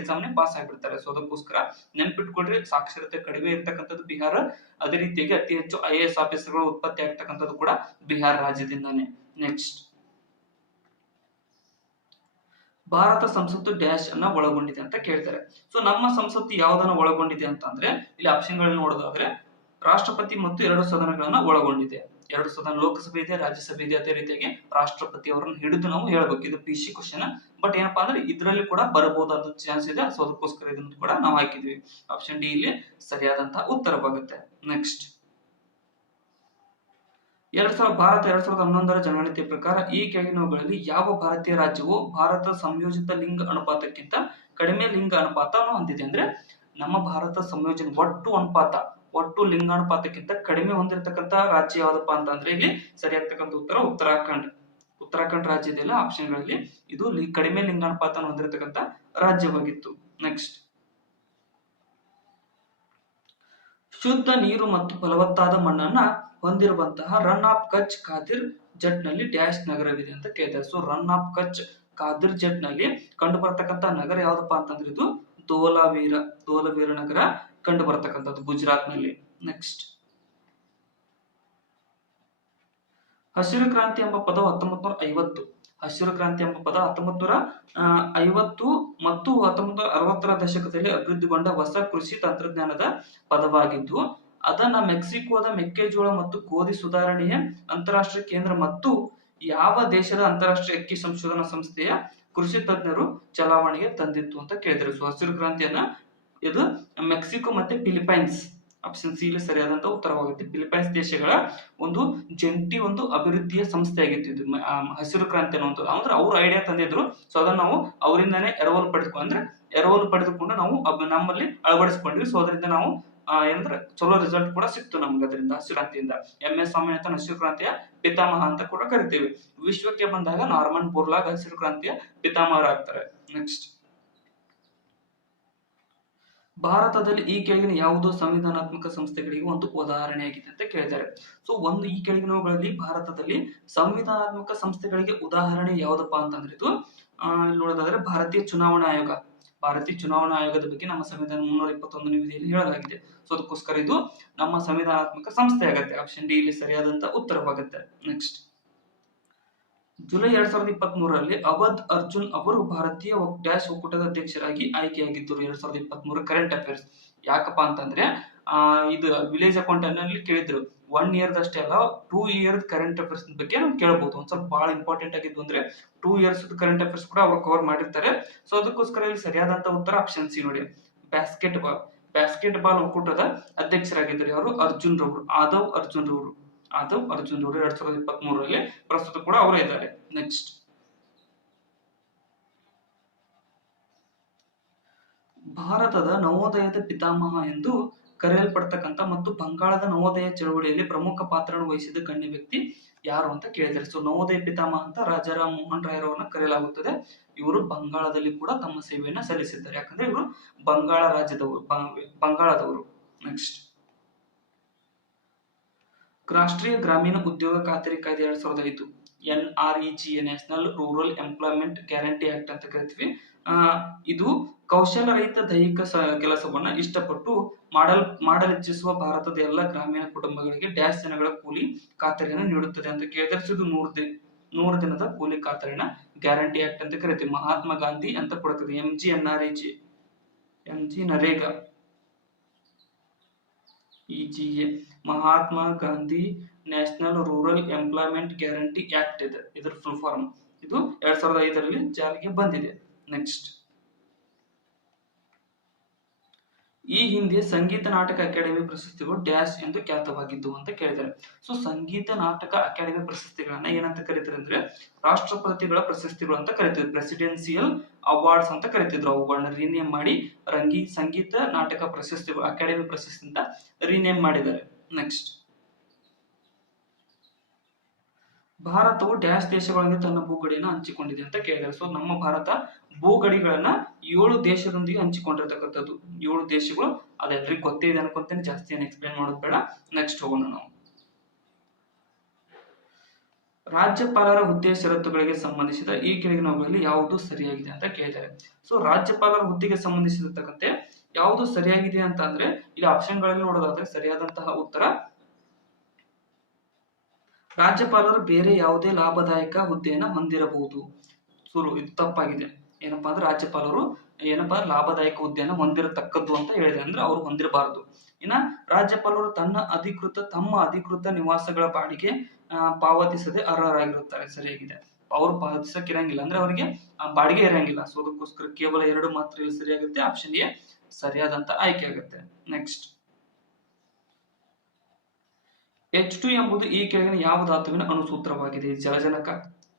ಎಕ್ಸಾಮ್ ಪಾಸ್ ಆಗಿಬಿಡ್ತಾರೆ. ಸೊ ಅದಕ್ಕೋಸ್ಕರ ನೆನ್ಪಿಟ್ಕೊಳ್ರಿ, ಸಾಕ್ಷರತೆ ಕಡಿಮೆ ಇರ್ತಕ್ಕಂಥದ್ದು ಬಿಹಾರ. ಅದೇ ರೀತಿಯಾಗಿ ಅತಿ ಹೆಚ್ಚು IAS ಆಫೀಸರ್ಗಳು ಉತ್ಪತ್ತಿ ಆಗ್ತಕ್ಕಂಥದ್ದು ಕೂಡ ಬಿಹಾರ ರಾಜ್ಯದಿಂದಾನೆ. ನೆಕ್ಸ್ಟ್, ಭಾರತ ಸಂಸತ್ತು ಡ್ಯಾಶ್ ಅನ್ನ ಒಳಗೊಂಡಿದೆ ಅಂತ ಕೇಳ್ತಾರೆ. ಸೊ ನಮ್ಮ ಸಂಸತ್ತು ಯಾವ್ದನ್ನ ಒಳಗೊಂಡಿದೆ ಅಂತ ಅಂದ್ರೆ ಇಲ್ಲಿ ಆಪ್ಷನ್ ಗಳನ್ನ ನೋಡೋದಾದ್ರೆ ರಾಷ್ಟ್ರಪತಿ ಮತ್ತು 2 ಸದನಗಳನ್ನ ಒಳಗೊಂಡಿದೆ. 2 ಸದನ, ಲೋಕಸಭೆ ಇದೆ, ರಾಜ್ಯಸಭೆ ಇದೆ. ಅದೇ ರೀತಿಯಾಗಿ ರಾಷ್ಟ್ರಪತಿ ಅವರನ್ನು ಹಿಡಿದು ನಾವು ಹೇಳ್ಬೇಕು. ಇದು PC ಕ್ವಶನ್. ಬಟ್ ಏನಪ್ಪಾ ಅಂದ್ರೆ ಇದರಲ್ಲಿ ಕೂಡ ಬರಬಹುದಾದ ಚಾನ್ಸ್ ಇದೆ. ಸೊ ಅದಕ್ಕೋಸ್ಕರ ಇದನ್ನು ಕೂಡ ನಾವು ಹಾಕಿದ್ವಿ. ಆಪ್ಷನ್ ಡಿ ಇಲ್ಲಿ ಸರಿಯಾದಂತಹ ಉತ್ತರವಾಗುತ್ತೆ. ನೆಕ್ಸ್ಟ್, ಭಾರತ 2011ರ ಜನಗಣತಿ ಪ್ರಕಾರ ಈ ಕೆಳಗಿನವುಗಳಲ್ಲಿ ಯಾವ ಭಾರತೀಯ ರಾಜ್ಯವು ಭಾರತ ಸಂಯೋಜಿತ ಲಿಂಗ ಅನುಪಾತಕ್ಕಿಂತ ಕಡಿಮೆ ಲಿಂಗ ಅನುಪಾತವನ್ನು ಹೊಂದಿದೆ? ಅಂದ್ರೆ ನಮ್ಮ ಭಾರತ ಸಂಯೋಜನೆ ಒಟ್ಟು ಲಿಂಗಾನುಪಾತಕ್ಕಿಂತ ಕಡಿಮೆ ಹೊಂದಿರತಕ್ಕಂತ ರಾಜ್ಯ ಯಾವ್ದಪ್ಪ ಅಂತಂದ್ರೆ ಇಲ್ಲಿ ಸರಿಯಾಗ್ತಕ್ಕಂಥ ಉತ್ತರ ಉತ್ತರಾಖಂಡ್ ರಾಜ್ಯ ಇದೆಯಲ್ಲ ಆಪ್ಷನ್ಗಳಲ್ಲಿ ಇದು ಕಡಿಮೆ ಲಿಂಗಾನುಪಾತ ಹೊಂದಿರತಕ್ಕಂತ ರಾಜ್ಯವಾಗಿತ್ತು. ನೆಕ್ಸ್ಟ್, ಶುದ್ಧ ನೀರು ಮತ್ತು ಫಲವತ್ತಾದ ಮಣ್ಣನ್ನ ಹೊಂದಿರುವಂತಹ ರನ್ ಆಫ್ ಕಚ್ ಖಾದಿರ್ ಜಟ್ ನಲ್ಲಿ ಡ್ಯಾಶ್ ನಗರವಿದೆ ಅಂತ ಕೇಳ್ತಾರೆ. ಸೊ ರನ್ ಆಫ್ ಕಚ್ ಕಾದಿರ್ ನಲ್ಲಿ ಕಂಡು ಬರ್ತಕ್ಕಂಥ ನಗರ ಯಾವ್ದಪ್ಪ ಅಂತಂದ್ರೆ ಇದು ಧೋಲವೀರ ನಗರ ಕಂಡು ಬರ್ತಕ್ಕಂಥದ್ದು ಗುಜರಾತ್ ನಲ್ಲಿ. ನೆಕ್ಸ್ಟ್, ಹಸಿರು ಕ್ರಾಂತಿ ಎಂಬ ಪದವು 1950 ಹಸಿರು ಕ್ರಾಂತಿ ಎಂಬ ಪದ 1950 ಮತ್ತು 1960ರ ದಶಕದಲ್ಲಿ ಅಭಿವೃದ್ಧಿಗೊಂಡ ಹೊಸ ಕೃಷಿ ತಂತ್ರಜ್ಞಾನದ ಪದವಾಗಿದ್ದು, ಅದನ್ನ ಮೆಕ್ಸಿಕೋದ ಮೆಕ್ಕೆಜೋಳ ಮತ್ತು ಗೋಧಿ ಸುಧಾರಣೆಯ ಅಂತಾರಾಷ್ಟ್ರೀಯ ಕೇಂದ್ರ ಮತ್ತು ಯಾವ ದೇಶದ ಅಂತಾರಾಷ್ಟ್ರೀಯ ಅಕ್ಕಿ ಸಂಶೋಧನಾ ಸಂಸ್ಥೆಯ ಕೃಷಿ ತಜ್ಞರು ಚಲಾವಣೆಗೆ ತಂದಿತ್ತು ಅಂತ ಕೇಳಿದ್ರು. ಸೊ ಹಸಿರು ಕ್ರಾಂತಿಯನ್ನ ಇದು ಮೆಕ್ಸಿಕೋ ಮತ್ತೆ ಫಿಲಿಪೈನ್ಸ್, ಆಪ್ಷನ್ ಸಿ ಇಲ್ಲಿ ಸರಿಯಾದಂತ ಉತ್ತರವಾಗುತ್ತೆ. ಫಿಲಿಪೈನ್ಸ್ ದೇಶಗಳ ಒಂದು ಜಂಟಿ ಒಂದು ಅಭಿವೃದ್ಧಿಯ ಸಂಸ್ಥೆ ಆಗಿತ್ತು ಇದು ಹಸಿರು ಕ್ರಾಂತಿ ಅನ್ನುವಂಥದ್ದು. ಅಂದ್ರೆ ಅವ್ರು ಐಡಿಯಾ ತಂದಿದ್ರು. ಸೊ ಅದನ್ನ ನಾವು ಅವರಿಂದಾನೇ ಎರವಲು ಪಡೆದುಕೊಂಡು ನಾವು ನಮ್ಮಲ್ಲಿ ಅಳವಡಿಸಿಕೊಂಡ್ವಿ. ಸೊ ಅದರಿಂದ ನಾವು ಏನಂದ್ರೆ ಚಲೋ ರಿಸಲ್ಟ್ ಕೂಡ ಸಿಕ್ತು ನಮ್ಗೆ ಅದರಿಂದ, ಹಸಿರು ಕ್ರಾಂತಿಯಿಂದ. MS ಸ್ವಾಮಿನಾಥನ್ ಹಸಿರು ಕ್ರಾಂತಿಯ ಪಿತಾಮಹ ಅಂತ ಕೂಡ ಕರಿತೀವಿ. ವಿಶ್ವಕ್ಕೆ ಬಂದಾಗ ನಾರ್ಮನ್ ಬೋರ್ಲಾಗ್ ಹಸಿರು ಕ್ರಾಂತಿಯ ಪಿತಾಮಹರಾಗ್ತಾರೆ. ನೆಕ್ಸ್ಟ್, ಭಾರತದಲ್ಲಿ ಈ ಕೆಳಗಿನ ಯಾವುದೋ ಸಂವಿಧಾನಾತ್ಮಕ ಸಂಸ್ಥೆಗಳಿಗೆ ಒಂದು ಉದಾಹರಣೆಯಾಗಿದೆ ಅಂತ ಕೇಳಿದ್ದಾರೆ. ಸೊ ಈ ಕೆಳಗಿನವುಗಳಲ್ಲಿ ಭಾರತದಲ್ಲಿ ಸಂವಿಧಾನಾತ್ಮಕ ಸಂಸ್ಥೆಗಳಿಗೆ ಉದಾಹರಣೆ ಯಾವ್ದಪ್ಪ ಅಂತಂದ್ರೆ ಇದು ನೋಡೋದಾದ್ರೆ ಭಾರತೀಯ ಚುನಾವಣಾ ಆಯೋಗದ ಬಗ್ಗೆ ನಮ್ಮ ಸಂವಿಧಾನ 321ನೇ ವಿಧಿಯಲ್ಲಿ ಹೇಳಲಾಗಿದೆ. ಸೊ ಅದಕ್ಕೋಸ್ಕರ ಇದು ನಮ್ಮ ಸಂವಿಧಾನಾತ್ಮಕ ಸಂಸ್ಥೆ ಆಗುತ್ತೆ. ಆಪ್ಷನ್ ಡಿ ಇಲ್ಲಿ ಸರಿಯಾದಂತ ಉತ್ತರವಾಗುತ್ತೆ. ನೆಕ್ಸ್ಟ್, ಜುಲೈ 2023ರಲ್ಲಿ ಅವಧ್ ಅರ್ಜುನ್ ಅವರು ಭಾರತೀಯ ಡ್ಯಾಶ್ ಒಕ್ಕೂಟದ ಅಧ್ಯಕ್ಷರಾಗಿ ಆಯ್ಕೆಯಾಗಿದ್ದರು. 2023 ಕರೆಂಟ್ ಅಫೇರ್ಸ್. ಯಾಕಪ್ಪ ಅಂತಂದ್ರೆ ಇದು ವಿಲೇಜ್ ಅಕೌಂಟ್ ನಲ್ಲಿ ಕೇಳಿದ್ರು. 1 ಇಯರ್ ಅಷ್ಟೇ ಅಲ್ಲ, 2 ಇಯರ್ ಕರೆಂಟ್ ಅಫೇರ್ಸ್ ಬಗ್ಗೆ ನಾವು ಕೇಳಬಹುದು. ಒಂದ್ ಸ್ವಲ್ಪ ಬಹಳ ಇಂಪಾರ್ಟೆಂಟ್ ಆಗಿದ್ದು ಅಂದ್ರೆ 2 ಇಯರ್ಸ್ ಕರೆಂಟ್ ಅಫೇರ್ಸ್ ಕೂಡ ಅವರು ಕವರ್ ಮಾಡಿರ್ತಾರೆ. ಸೊ ಅದಕ್ಕೋಸ್ಕರ ಇಲ್ಲಿ ಸರಿಯಾದಂತ ಉತ್ತರ ಆಪ್ಷನ್ ಸಿ ನೋಡಿ, ಬ್ಯಾಸ್ಕೆಟ್ ಬಾಲ್ ಒಕ್ಕೂಟದ ಅಧ್ಯಕ್ಷರಾಗಿದ್ದರು. ಯಾರು? ಆದವ್ ಅರ್ಜುನ್ ರವರು 2023ರಲ್ಲಿ ಪ್ರಸ್ತುತ ಕೂಡ ಅವರೇ ಇದ್ದಾರೆ. ನೆಕ್ಸ್ಟ್, ಭಾರತದ ನವೋದಯದ ಪಿತಾಮಹ ಎಂದು ಕರೆಯಲ್ಪಡ್ತಕ್ಕಂಥ ಮತ್ತು ಬಂಗಾಳದ ನವೋದಯ ಚಳವಳಿಯಲ್ಲಿ ಪ್ರಮುಖ ಪಾತ್ರವನ್ನು ವಹಿಸಿದ ಗಣ್ಯ ವ್ಯಕ್ತಿ ಯಾರು ಅಂತ ಕೇಳಿದ್ದಾರೆ. ಸೊ ನವೋದಯ ಪಿತಾಮಹ ಅಂತ ರಾಜಾರಾಮ್ ಮೋಹನ್ ರಾಯ್ ಅವರನ್ನ ಕರೆಯಲಾಗುತ್ತದೆ. ಇವರು ಬಂಗಾಳದಲ್ಲಿ ಕೂಡ ತಮ್ಮ ಸೇವೆಯನ್ನ ಸಲ್ಲಿಸಿದ್ದಾರೆ. ಯಾಕಂದ್ರೆ ಇವರು ಬಂಗಾಳದವರು. ನೆಕ್ಸ್ಟ್, ರಾಷ್ಟ್ರೀಯ ಗ್ರಾಮೀಣ ಉದ್ಯೋಗ ಖಾತರಿ ಕಾಯ್ದೆ 2005 NREGA national rural employment guarantee act ಅಂತ ಕರಿತೀವಿ. ಇದು ಕೌಶಲ್ಯರಹಿತ ದೈಹಿಕ ಕೆಲಸವನ್ನ ಇಷ್ಟಪಟ್ಟು ಮಾಡಲಿಚ್ಛಿಸುವ ಭಾರತದ ಎಲ್ಲ ಗ್ರಾಮೀಣ ಕುಟುಂಬಗಳಿಗೆ ಡ್ಯಾಶ್ ದಿನಗಳ ಕೂಲಿ ಖಾತರಿಯನ್ನು ನೀಡುತ್ತದೆ ಅಂತ ಕೇಳಿದರೆ ಇದು 100 ದಿನದ ಕೂಲಿ ಖಾತರಿನ ಗ್ಯಾರಂಟಿ ಆಕ್ಟ್ ಅಂತ ಕರಿತೀವಿ. ಮಹಾತ್ಮ ಗಾಂಧಿ ಅಂತ ಕೂಡ MG NREGA EGA Mahatma Gandhi national rural employment guarantee act ಇದೆ. ಇದರ ಫುಲ್ ಫಾರ್ಮ್. ಇದು 2005ರಲ್ಲಿ ಜಾರಿಗೆ ಬಂದಿದೆ. ನೆಕ್ಸ್ಟ್, ಈ ಹಿಂದೆ ಸಂಗೀತ ನಾಟಕ ಅಕಾಡೆಮಿ ಪ್ರಶಸ್ತಿಗಳು ಡ್ಯಾಶ್ ಎಂದು ಖ್ಯಾತವಾಗಿದ್ದವು ಅಂತ ಕೇಳಿದ್ದಾರೆ. ಸೊ ಸಂಗೀತ ನಾಟಕ ಅಕಾಡೆಮಿ ಪ್ರಶಸ್ತಿಗಳನ್ನ ಏನಂತ ಕರೀತಾರೆ ಅಂದ್ರೆ ರಾಷ್ಟ್ರಪತಿಗಳ ಪ್ರಶಸ್ತಿಗಳು ಅಂತ ಕರಿತೀವಿ. ಪ್ರೆಸಿಡೆನ್ಸಿಯಲ್ ಅವಾರ್ಡ್ಸ್ ಅಂತ ಕರಿತಿದ್ರು. ಅವುಗಳನ್ನ ರೀನೇಮ್ ಮಾಡಿ ಸಂಗೀತ ನಾಟಕ ಪ್ರಶಸ್ತಿಗಳು ಅಕಾಡೆಮಿ ಪ್ರಶಸ್ತಿಯಿಂದ ರೀನೇಮ್ ಮಾಡಿದ್ದಾರೆ. ನೆಕ್ಸ್ಟ್, ಭಾರತವು ಡ್ಯಾಶ್ ದೇಶಗಳೊಂದಿಗೆ ತನ್ನ ಭೂಗಡಿಯನ್ನು ಹಂಚಿಕೊಂಡಿದೆ ಅಂತ ಕೇಳಿದ್ದಾರೆ. ಸೊ ನಮ್ಮ ಭಾರತ ಭೂಗಡಿಗಳನ್ನ 7 ದೇಶದೊಂದಿಗೆ ಹಂಚಿಕೊಂಡಿರ್ತಕ್ಕಂಥದ್ದು. 7 ದೇಶಗಳು ಅದೆಲ್ಲರಿಗೂ ಗೊತ್ತೇ ಇದೆ ಅನ್ಕೊಂತೇನೆ, ಜಾಸ್ತಿ ಏನು ಎಕ್ಸ್ಪ್ಲೇನ್ ಮಾಡೋದು ಬೇಡ. ನೆಕ್ಸ್ಟ್ ಹೋಗೋಣ ನಾವು. ರಾಜ್ಯಪಾಲರ ಹುದ್ದೆಯ ಷರತ್ತುಗಳಿಗೆ ಸಂಬಂಧಿಸಿದ ಈ ಕೆಳಗಿನವುಗಳಲ್ಲಿ ಯಾವುದು ಸರಿಯಾಗಿದೆ ಅಂತ ಕೇಳಿದ್ದಾರೆ. ಸೊ ರಾಜ್ಯಪಾಲರ ಹುದ್ದೆಗೆ ಸಂಬಂಧಿಸಿರತಕ್ಕಂತೆ ಯಾವುದು ಸರಿಯಾಗಿದೆ ಅಂತ ಅಂದ್ರೆ ಇಲ್ಲಿ ಆಪ್ಷನ್ಗಳಲ್ಲಿ ನೋಡೋದಾದ್ರೆ ಸರಿಯಾದಂತಹ ಉತ್ತರ ರಾಜ್ಯಪಾಲರು ಬೇರೆ ಯಾವುದೇ ಲಾಭದಾಯಕ ಹುದ್ದೆಯನ್ನು ಹೊಂದಿರಬಹುದು. ಇದು ತಪ್ಪಾಗಿದೆ. ಏನಪ್ಪಾ ಅಂದ್ರೆ ರಾಜ್ಯಪಾಲರು ಲಾಭದಾಯಕ ಹುದ್ದೆಯನ್ನು ಹೊಂದಿರತಕ್ಕದ್ದು ಅಂತ ಹೇಳಿದೆ, ಅಂದ್ರೆ ಅವರು ಹೊಂದಿರಬಾರದು. ಇನ್ನ ರಾಜ್ಯಪಾಲರು ತಮ್ಮ ಅಧಿಕೃತ ನಿವಾಸಗಳ ಬಾಡಿಗೆ ಪಾವತಿಸದೆ ಅರ್ಹರಾಗಿರುತ್ತಾರೆ. ಸರಿಯಾಗಿದೆ. ಅವರು ಪಾವತಿಸಕ್ಕೆ ಇರಂಗಿಲ್ಲ, ಅಂದ್ರೆ ಅವರಿಗೆ ಬಾಡಿಗೆ ಇರಂಗಿಲ್ಲ. ಸೊ ಅದಕ್ಕೋಸ್ಕರ ಕೇವಲ 2 ಮಾತ್ರ ಇಲ್ಲಿ ಸರಿಯಾಗುತ್ತೆ. ಆಪ್ಷನ್ ಎ ಸರಿಯಾದಂತ ಆಯ್ಕೆ ಆಗುತ್ತೆ. ನೆಕ್ಸ್ಟ್, H2 ಎಂಬುದು ಈ ಕೆಳಗಿನ ಯಾವ ಧಾತುವಿನ ಅಣುಸೂತ್ರವಾಗಿದೆ? ಜಲಜನಕ.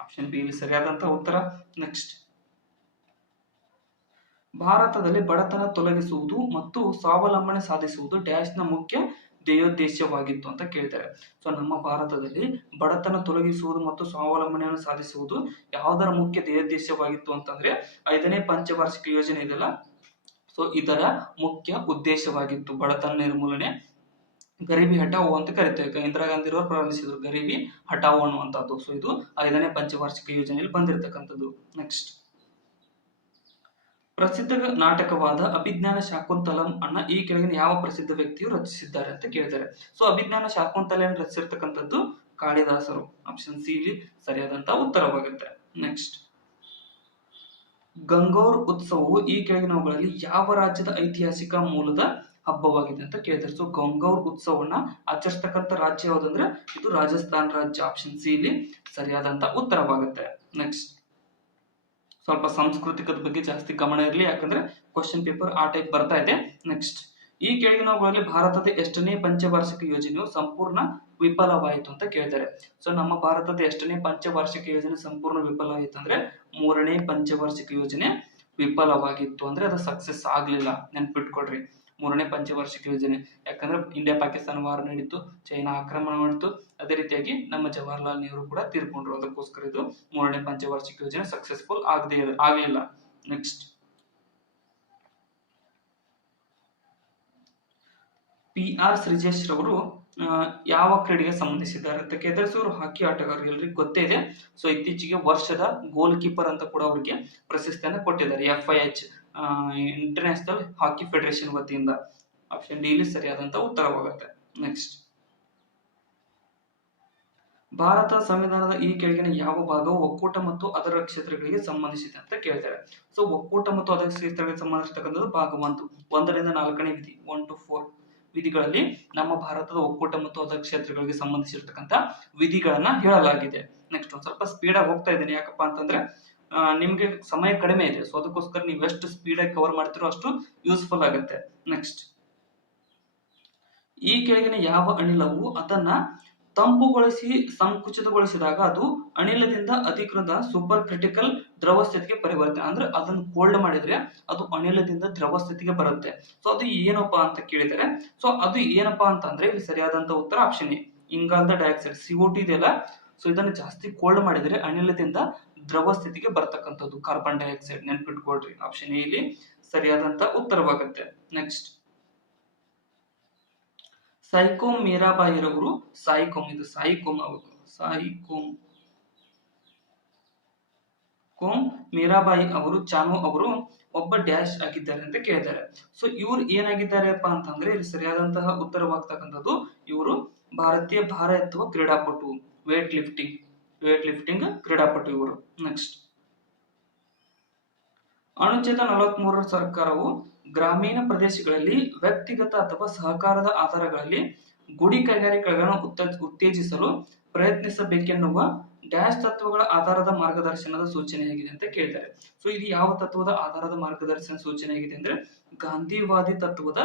ಆಪ್ಷನ್ ಬಿ ಇಲ್ಲಿ ಸರಿಯಾದಂತಹ ಉತ್ತರ. ನೆಕ್ಸ್ಟ್, ಭಾರತದಲ್ಲಿ ಬಡತನ ತೊಲಗಿಸುವುದು ಮತ್ತು ಸ್ವಾವಲಂಬನೆ ಸಾಧಿಸುವುದು ಡ್ಯಾಶ್ ನ ಮುಖ್ಯ ಧ್ಯೇಯೋದ್ದೇಶವಾಗಿತ್ತು ಅಂತ ಕೇಳಿದ್ದಾರೆ. ಸೊ ನಮ್ಮ ಭಾರತದಲ್ಲಿ ಬಡತನ ತೊಲಗಿಸುವುದು ಮತ್ತು ಸ್ವಾವಲಂಬನೆಯನ್ನು ಸಾಧಿಸುವುದು ಯಾವುದರ ಮುಖ್ಯ ಧ್ಯೇಯೋದ್ದೇಶವಾಗಿತ್ತು ಅಂತಂದ್ರೆ 5ನೇ ಪಂಚವಾರ್ಷಿಕ ಯೋಜನೆ ಇದೆಲ್ಲ. ಸೊ ಇದರ ಮುಖ್ಯ ಉದ್ದೇಶವಾಗಿತ್ತು ಬಡತನ ನಿರ್ಮೂಲನೆ ಗರೀಬಿ ಹಠಾವೋ ಅಂತ ಕರಿತೇವೆ. ಇಂದಿರಾ ಗಾಂಧಿ ಅವರು ಪ್ರಾರಂಭಿಸಿದ್ರು ಗರೀಬಿ ಹಠಾವೋ ಅನ್ನುವಂಥದ್ದು. ಸೊ ಇದು 5ನೇ ಪಂಚವಾರ್ಷಿಕ ಯೋಜನೆಯಲ್ಲಿ ಬಂದಿರತಕ್ಕಂಥದ್ದು. ನೆಕ್ಸ್ಟ್, ಪ್ರಸಿದ್ಧ ನಾಟಕವಾದ ಅಭಿಜ್ಞಾನ ಶಾಕುಂತಲಂ ಅನ್ನ ಈ ಕೆಳಗಿನ ಯಾವ ಪ್ರಸಿದ್ಧ ವ್ಯಕ್ತಿಯು ರಚಿಸಿದ್ದಾರೆ ಅಂತ ಕೇಳಿದ್ದಾರೆ. ಸೊ ಅಭಿಜ್ಞಾನ ಶಾಕುಂತಲೆಯನ್ನು ರಚಿಸಿರ್ತಕ್ಕಂಥದ್ದು ಕಾಳಿದಾಸರು. ಆಪ್ಷನ್ ಸಿ ಇಲ್ಲಿ ಸರಿಯಾದಂತ ಉತ್ತರವಾಗುತ್ತೆ. ನೆಕ್ಸ್ಟ್, ಗಂಗೌರ್ ಉತ್ಸವವು ಈ ಕೆಳಗಿನವುಗಳಲ್ಲಿ ಯಾವ ರಾಜ್ಯದ ಐತಿಹಾಸಿಕ ಮೂಲದ ಹಬ್ಬವಾಗಿದೆ ಅಂತ ಕೇಳಿದ್ದಾರೆ. ಸೊ ಗಂಗೌರ್ ಉತ್ಸವವನ್ನ ಆಚರಿಸ್ತಕ್ಕಂಥ ರಾಜ್ಯ ಯಾವುದಂದ್ರೆ ಇದು ರಾಜಸ್ಥಾನ್ ರಾಜ್ಯ. ಆಪ್ಷನ್ ಸಿ ಇಲ್ಲಿ ಸರಿಯಾದಂತ ಉತ್ತರವಾಗುತ್ತೆ. ನೆಕ್ಸ್ಟ್, ಸ್ವಲ್ಪ ಸಾಂಸ್ಕೃತಿಕದ ಬಗ್ಗೆ ಜಾಸ್ತಿ ಗಮನ ಇರಲಿ, ಯಾಕಂದ್ರೆ ಕ್ವಶನ್ ಪೇಪರ್ ಆ ಟೈಪ್ ಬರ್ತಾ ಇದೆ. ನೆಕ್ಸ್ಟ್, ಈ ಕೆಳಗಿನವುಗಳಲ್ಲಿ ಭಾರತದ ಎಷ್ಟನೇ ಪಂಚವಾರ್ಷಿಕ ಯೋಜನೆಯು ಸಂಪೂರ್ಣ ವಿಫಲವಾಯಿತು ಅಂತ ಕೇಳಿದ್ದಾರೆ. ಸೊ ನಮ್ಮ ಭಾರತದ ಎಷ್ಟನೇ ಪಂಚವಾರ್ಷಿಕ ಯೋಜನೆ ಸಂಪೂರ್ಣ ವಿಫಲವಾಯಿತು ಅಂದ್ರೆ 3ನೇ ಪಂಚವಾರ್ಷಿಕ ಯೋಜನೆ ವಿಫಲವಾಗಿತ್ತು, ಅಂದ್ರೆ ಅದು ಸಕ್ಸಸ್ ಆಗ್ಲಿಲ್ಲ. ನೆನ್ಪಿಟ್ಕೊಡ್ರಿ, 3ನೇ ಪಂಚವಾರ್ಷಿಕ ಯೋಜನೆ. ಯಾಕಂದ್ರೆ ಇಂಡಿಯಾ ಪಾಕಿಸ್ತಾನ ವಾರ ನಡೀತು, ಚೈನಾ ಆಕ್ರಮಣ ಮಾಡಿತು, ಅದೇ ರೀತಿಯಾಗಿ ನಮ್ಮ ಜವಾಹರ್ಲಾಲ್ ನೆಹರು ಕೂಡ ತೀರ್ಕೊಂಡ್ರು. ಅದಕ್ಕೋಸ್ಕರ ಇದು 3ನೇ ಪಂಚವಾರ್ಷಿಕ ಯೋಜನೆ ಸಕ್ಸಸ್ಫುಲ್ ಆಗ್ಲಿಲ್ಲ. ನೆಕ್ಸ್ಟ್, PR ಶ್ರೀಜೇಶ್ ರವರು ಯಾವ ಕ್ರೀಡೆಗೆ ಸಂಬಂಧಿಸಿದ್ದಾರೆ ಅಂತ ಕೇಳಿದ್ರೆ, ಸೊ ಇವರು ಹಾಕಿ ಆಟಗಾರರು, ಎಲ್ರಿಗೂ ಗೊತ್ತೇ ಇದೆ. ಸೊ ಇತ್ತೀಚೆಗೆ ವರ್ಷದ ಗೋಲ್ ಕೀಪರ್ ಅಂತ ಕೂಡ ಅವರಿಗೆ ಪ್ರಶಸ್ತಿಯನ್ನು ಕೊಟ್ಟಿದ್ದಾರೆ FIH ಇಂಟರ್ನ್ಯಾಷನಲ್ ಹಾಕಿ ಫೆಡರೇಷನ್ ವತಿಯಿಂದ. ಆಪ್ಷನ್ ಡಿ ಇಲ್ಲಿ ಸರಿಯಾದಂತ ಉತ್ತರವಾಗುತ್ತೆ. ನೆಕ್ಸ್ಟ್, ಭಾರತ ಸಂವಿಧಾನದ ಈ ಕೆಳಗಿನ ಯಾವ ಭಾಗವು ಒಕ್ಕೂಟ ಮತ್ತು ಅದರ ಕ್ಷೇತ್ರಗಳಿಗೆ ಸಂಬಂಧಿಸಿದೆ ಅಂತ ಕೇಳ್ತಾರೆ. ಸೊ ಒಕ್ಕೂಟ ಮತ್ತು ಅದರ ಕ್ಷೇತ್ರಗಳಿಗೆ ಸಂಬಂಧಿಸಿರ್ತಕ್ಕಂಥದ್ದು ಭಾಗ 1ರಿಂದ 4ನೇ ವಿಧಿ 1 to 4 ವಿಧಿಗಳಲ್ಲಿ ನಮ್ಮ ಭಾರತದ ಒಕ್ಕೂಟ ಮತ್ತು ಅದರ ಕ್ಷೇತ್ರಗಳಿಗೆ ಸಂಬಂಧಿಸಿರ್ತಕ್ಕಂಥ ವಿಧಿಗಳನ್ನ ಹೇಳಲಾಗಿದೆ. ನೆಕ್ಸ್ಟ್, ಒಂದ್ ಸ್ವಲ್ಪ ಸ್ಪೀಡ್ ಆಗಿ ಹೋಗ್ತಾ ಇದ್ದೀನಿ, ಯಾಕಪ್ಪ ಅಂತಂದ್ರೆ ನಿಮ್ಗೆ ಸಮಯ ಕಡಿಮೆ ಇದೆ. ಸೊ ಅದಕ್ಕೋಸ್ಕರ ನೀವು ಎಷ್ಟು ಸ್ಪೀಡ್ ಆಗಿ ಕವರ್ ಮಾಡ್ತಿರೋ ಅಷ್ಟು ಯೂಸ್ಫುಲ್ ಆಗುತ್ತೆ. ನೆಕ್ಸ್ಟ್, ಈ ಕೆಳಗಿನ ಯಾವ ಅನಿಲವು ಅದನ್ನ ತಂಪುಗೊಳಿಸಿ ಸಂಕುಚಿತಗೊಳಿಸಿದಾಗ ಅದು ಅನಿಲದಿಂದ ಅಧಿಕೃತ ಸೂಪರ್ ಕ್ರಿಟಿಕಲ್ ದ್ರವ ಸ್ಥಿತಿಗೆ ಪರಿವರ್ತನೆ, ಅಂದ್ರೆ ಅದನ್ನು ಕೋಲ್ಡ್ ಮಾಡಿದ್ರೆ ಅದು ಅನಿಲದಿಂದ ದ್ರವ ಸ್ಥಿತಿಗೆ ಬರುತ್ತೆ. ಸೊ ಅದು ಏನಪ್ಪಾ ಅಂತ ಕೇಳಿದರೆ, ಸೊ ಅದು ಏನಪ್ಪಾ ಅಂತಂದ್ರೆ ಇಲ್ಲಿ ಸರಿಯಾದಂತ ಉತ್ತರ ಆಪ್ಷನ್ ಎ, ಇಂಗಾಲದ ಡೈಆಕ್ಸೈಡ್ CO2 ಇದೆಯಲ್ಲ. ಸೊ ಇದನ್ನು ಜಾಸ್ತಿ ಕೋಲ್ಡ್ ಮಾಡಿದ್ರೆ ಅನಿಲದಿಂದ ದ್ರವ ಸ್ಥಿತಿಗೆ ಬರ್ತಕ್ಕಂಥದ್ದು ಕಾರ್ಬನ್ ಡೈಆಕ್ಸೈಡ್. ನೆನ್ಪಿಟ್ಕೊಳ್ರಿ, ಆಪ್ಷನ್ ಎ ಇಲ್ಲಿ ಸರಿಯಾದಂತ ಉತ್ತರವಾಗುತ್ತೆ. ನೆಕ್ಸ್ಟ್, ಸೈಕೋಮ್ ಮೀರಾಬಾಯಿರವರು ಮೀರಾಬಾಯಿ ಅವರು ಚಾನು ಅವರು ಒಬ್ಬ ಡ್ಯಾಶ್ ಆಗಿದ್ದಾರೆ ಅಂತ ಕೇಳಿದ್ದಾರೆ. ಸೊ ಇವ್ರು ಏನಾಗಿದ್ದಾರೆಪ್ಪ ಅಂತಂದ್ರೆ ಇಲ್ಲಿ ಸರಿಯಾದಂತಹ ಉತ್ತರವಾಗ್ತಕ್ಕಂಥದ್ದು ಇವರು ಭಾರತೀಯ ಭಾರ ಎತ್ತುವ ಕ್ರೀಡಾಪಟು, ವೇಟ್ ಲಿಫ್ಟಿಂಗ್ ಕ್ರೀಡಾಪಟು ಇವರು. ನೆಕ್ಸ್ಟ್, ಅನುಚ್ಛೇದ 43 ಸರ್ಕಾರವು ಗ್ರಾಮೀಣ ಪ್ರದೇಶಗಳಲ್ಲಿ ವ್ಯಕ್ತಿಗತ ಅಥವಾ ಸಹಕಾರದ ಆಧಾರಗಳಲ್ಲಿ ಗುಡಿ ಕೈಗಾರಿಕೆಗಳನ್ನು ಉತ್ತೇಜಿಸಲು ಪ್ರಯತ್ನಿಸಬೇಕೆನ್ನುವ ಡ್ಯಾಶ್ ತತ್ವಗಳ ಆಧಾರದ ಮಾರ್ಗದರ್ಶನದ ಸೂಚನೆಯಾಗಿದೆ ಅಂತ ಕೇಳಿದ್ದಾರೆ. ಸೊ ಇದು ಯಾವ ತತ್ವದ ಆಧಾರದ ಮಾರ್ಗದರ್ಶನ ಸೂಚನೆಯಾಗಿದೆ ಅಂದ್ರೆ ಗಾಂಧಿವಾದಿ ತತ್ವದ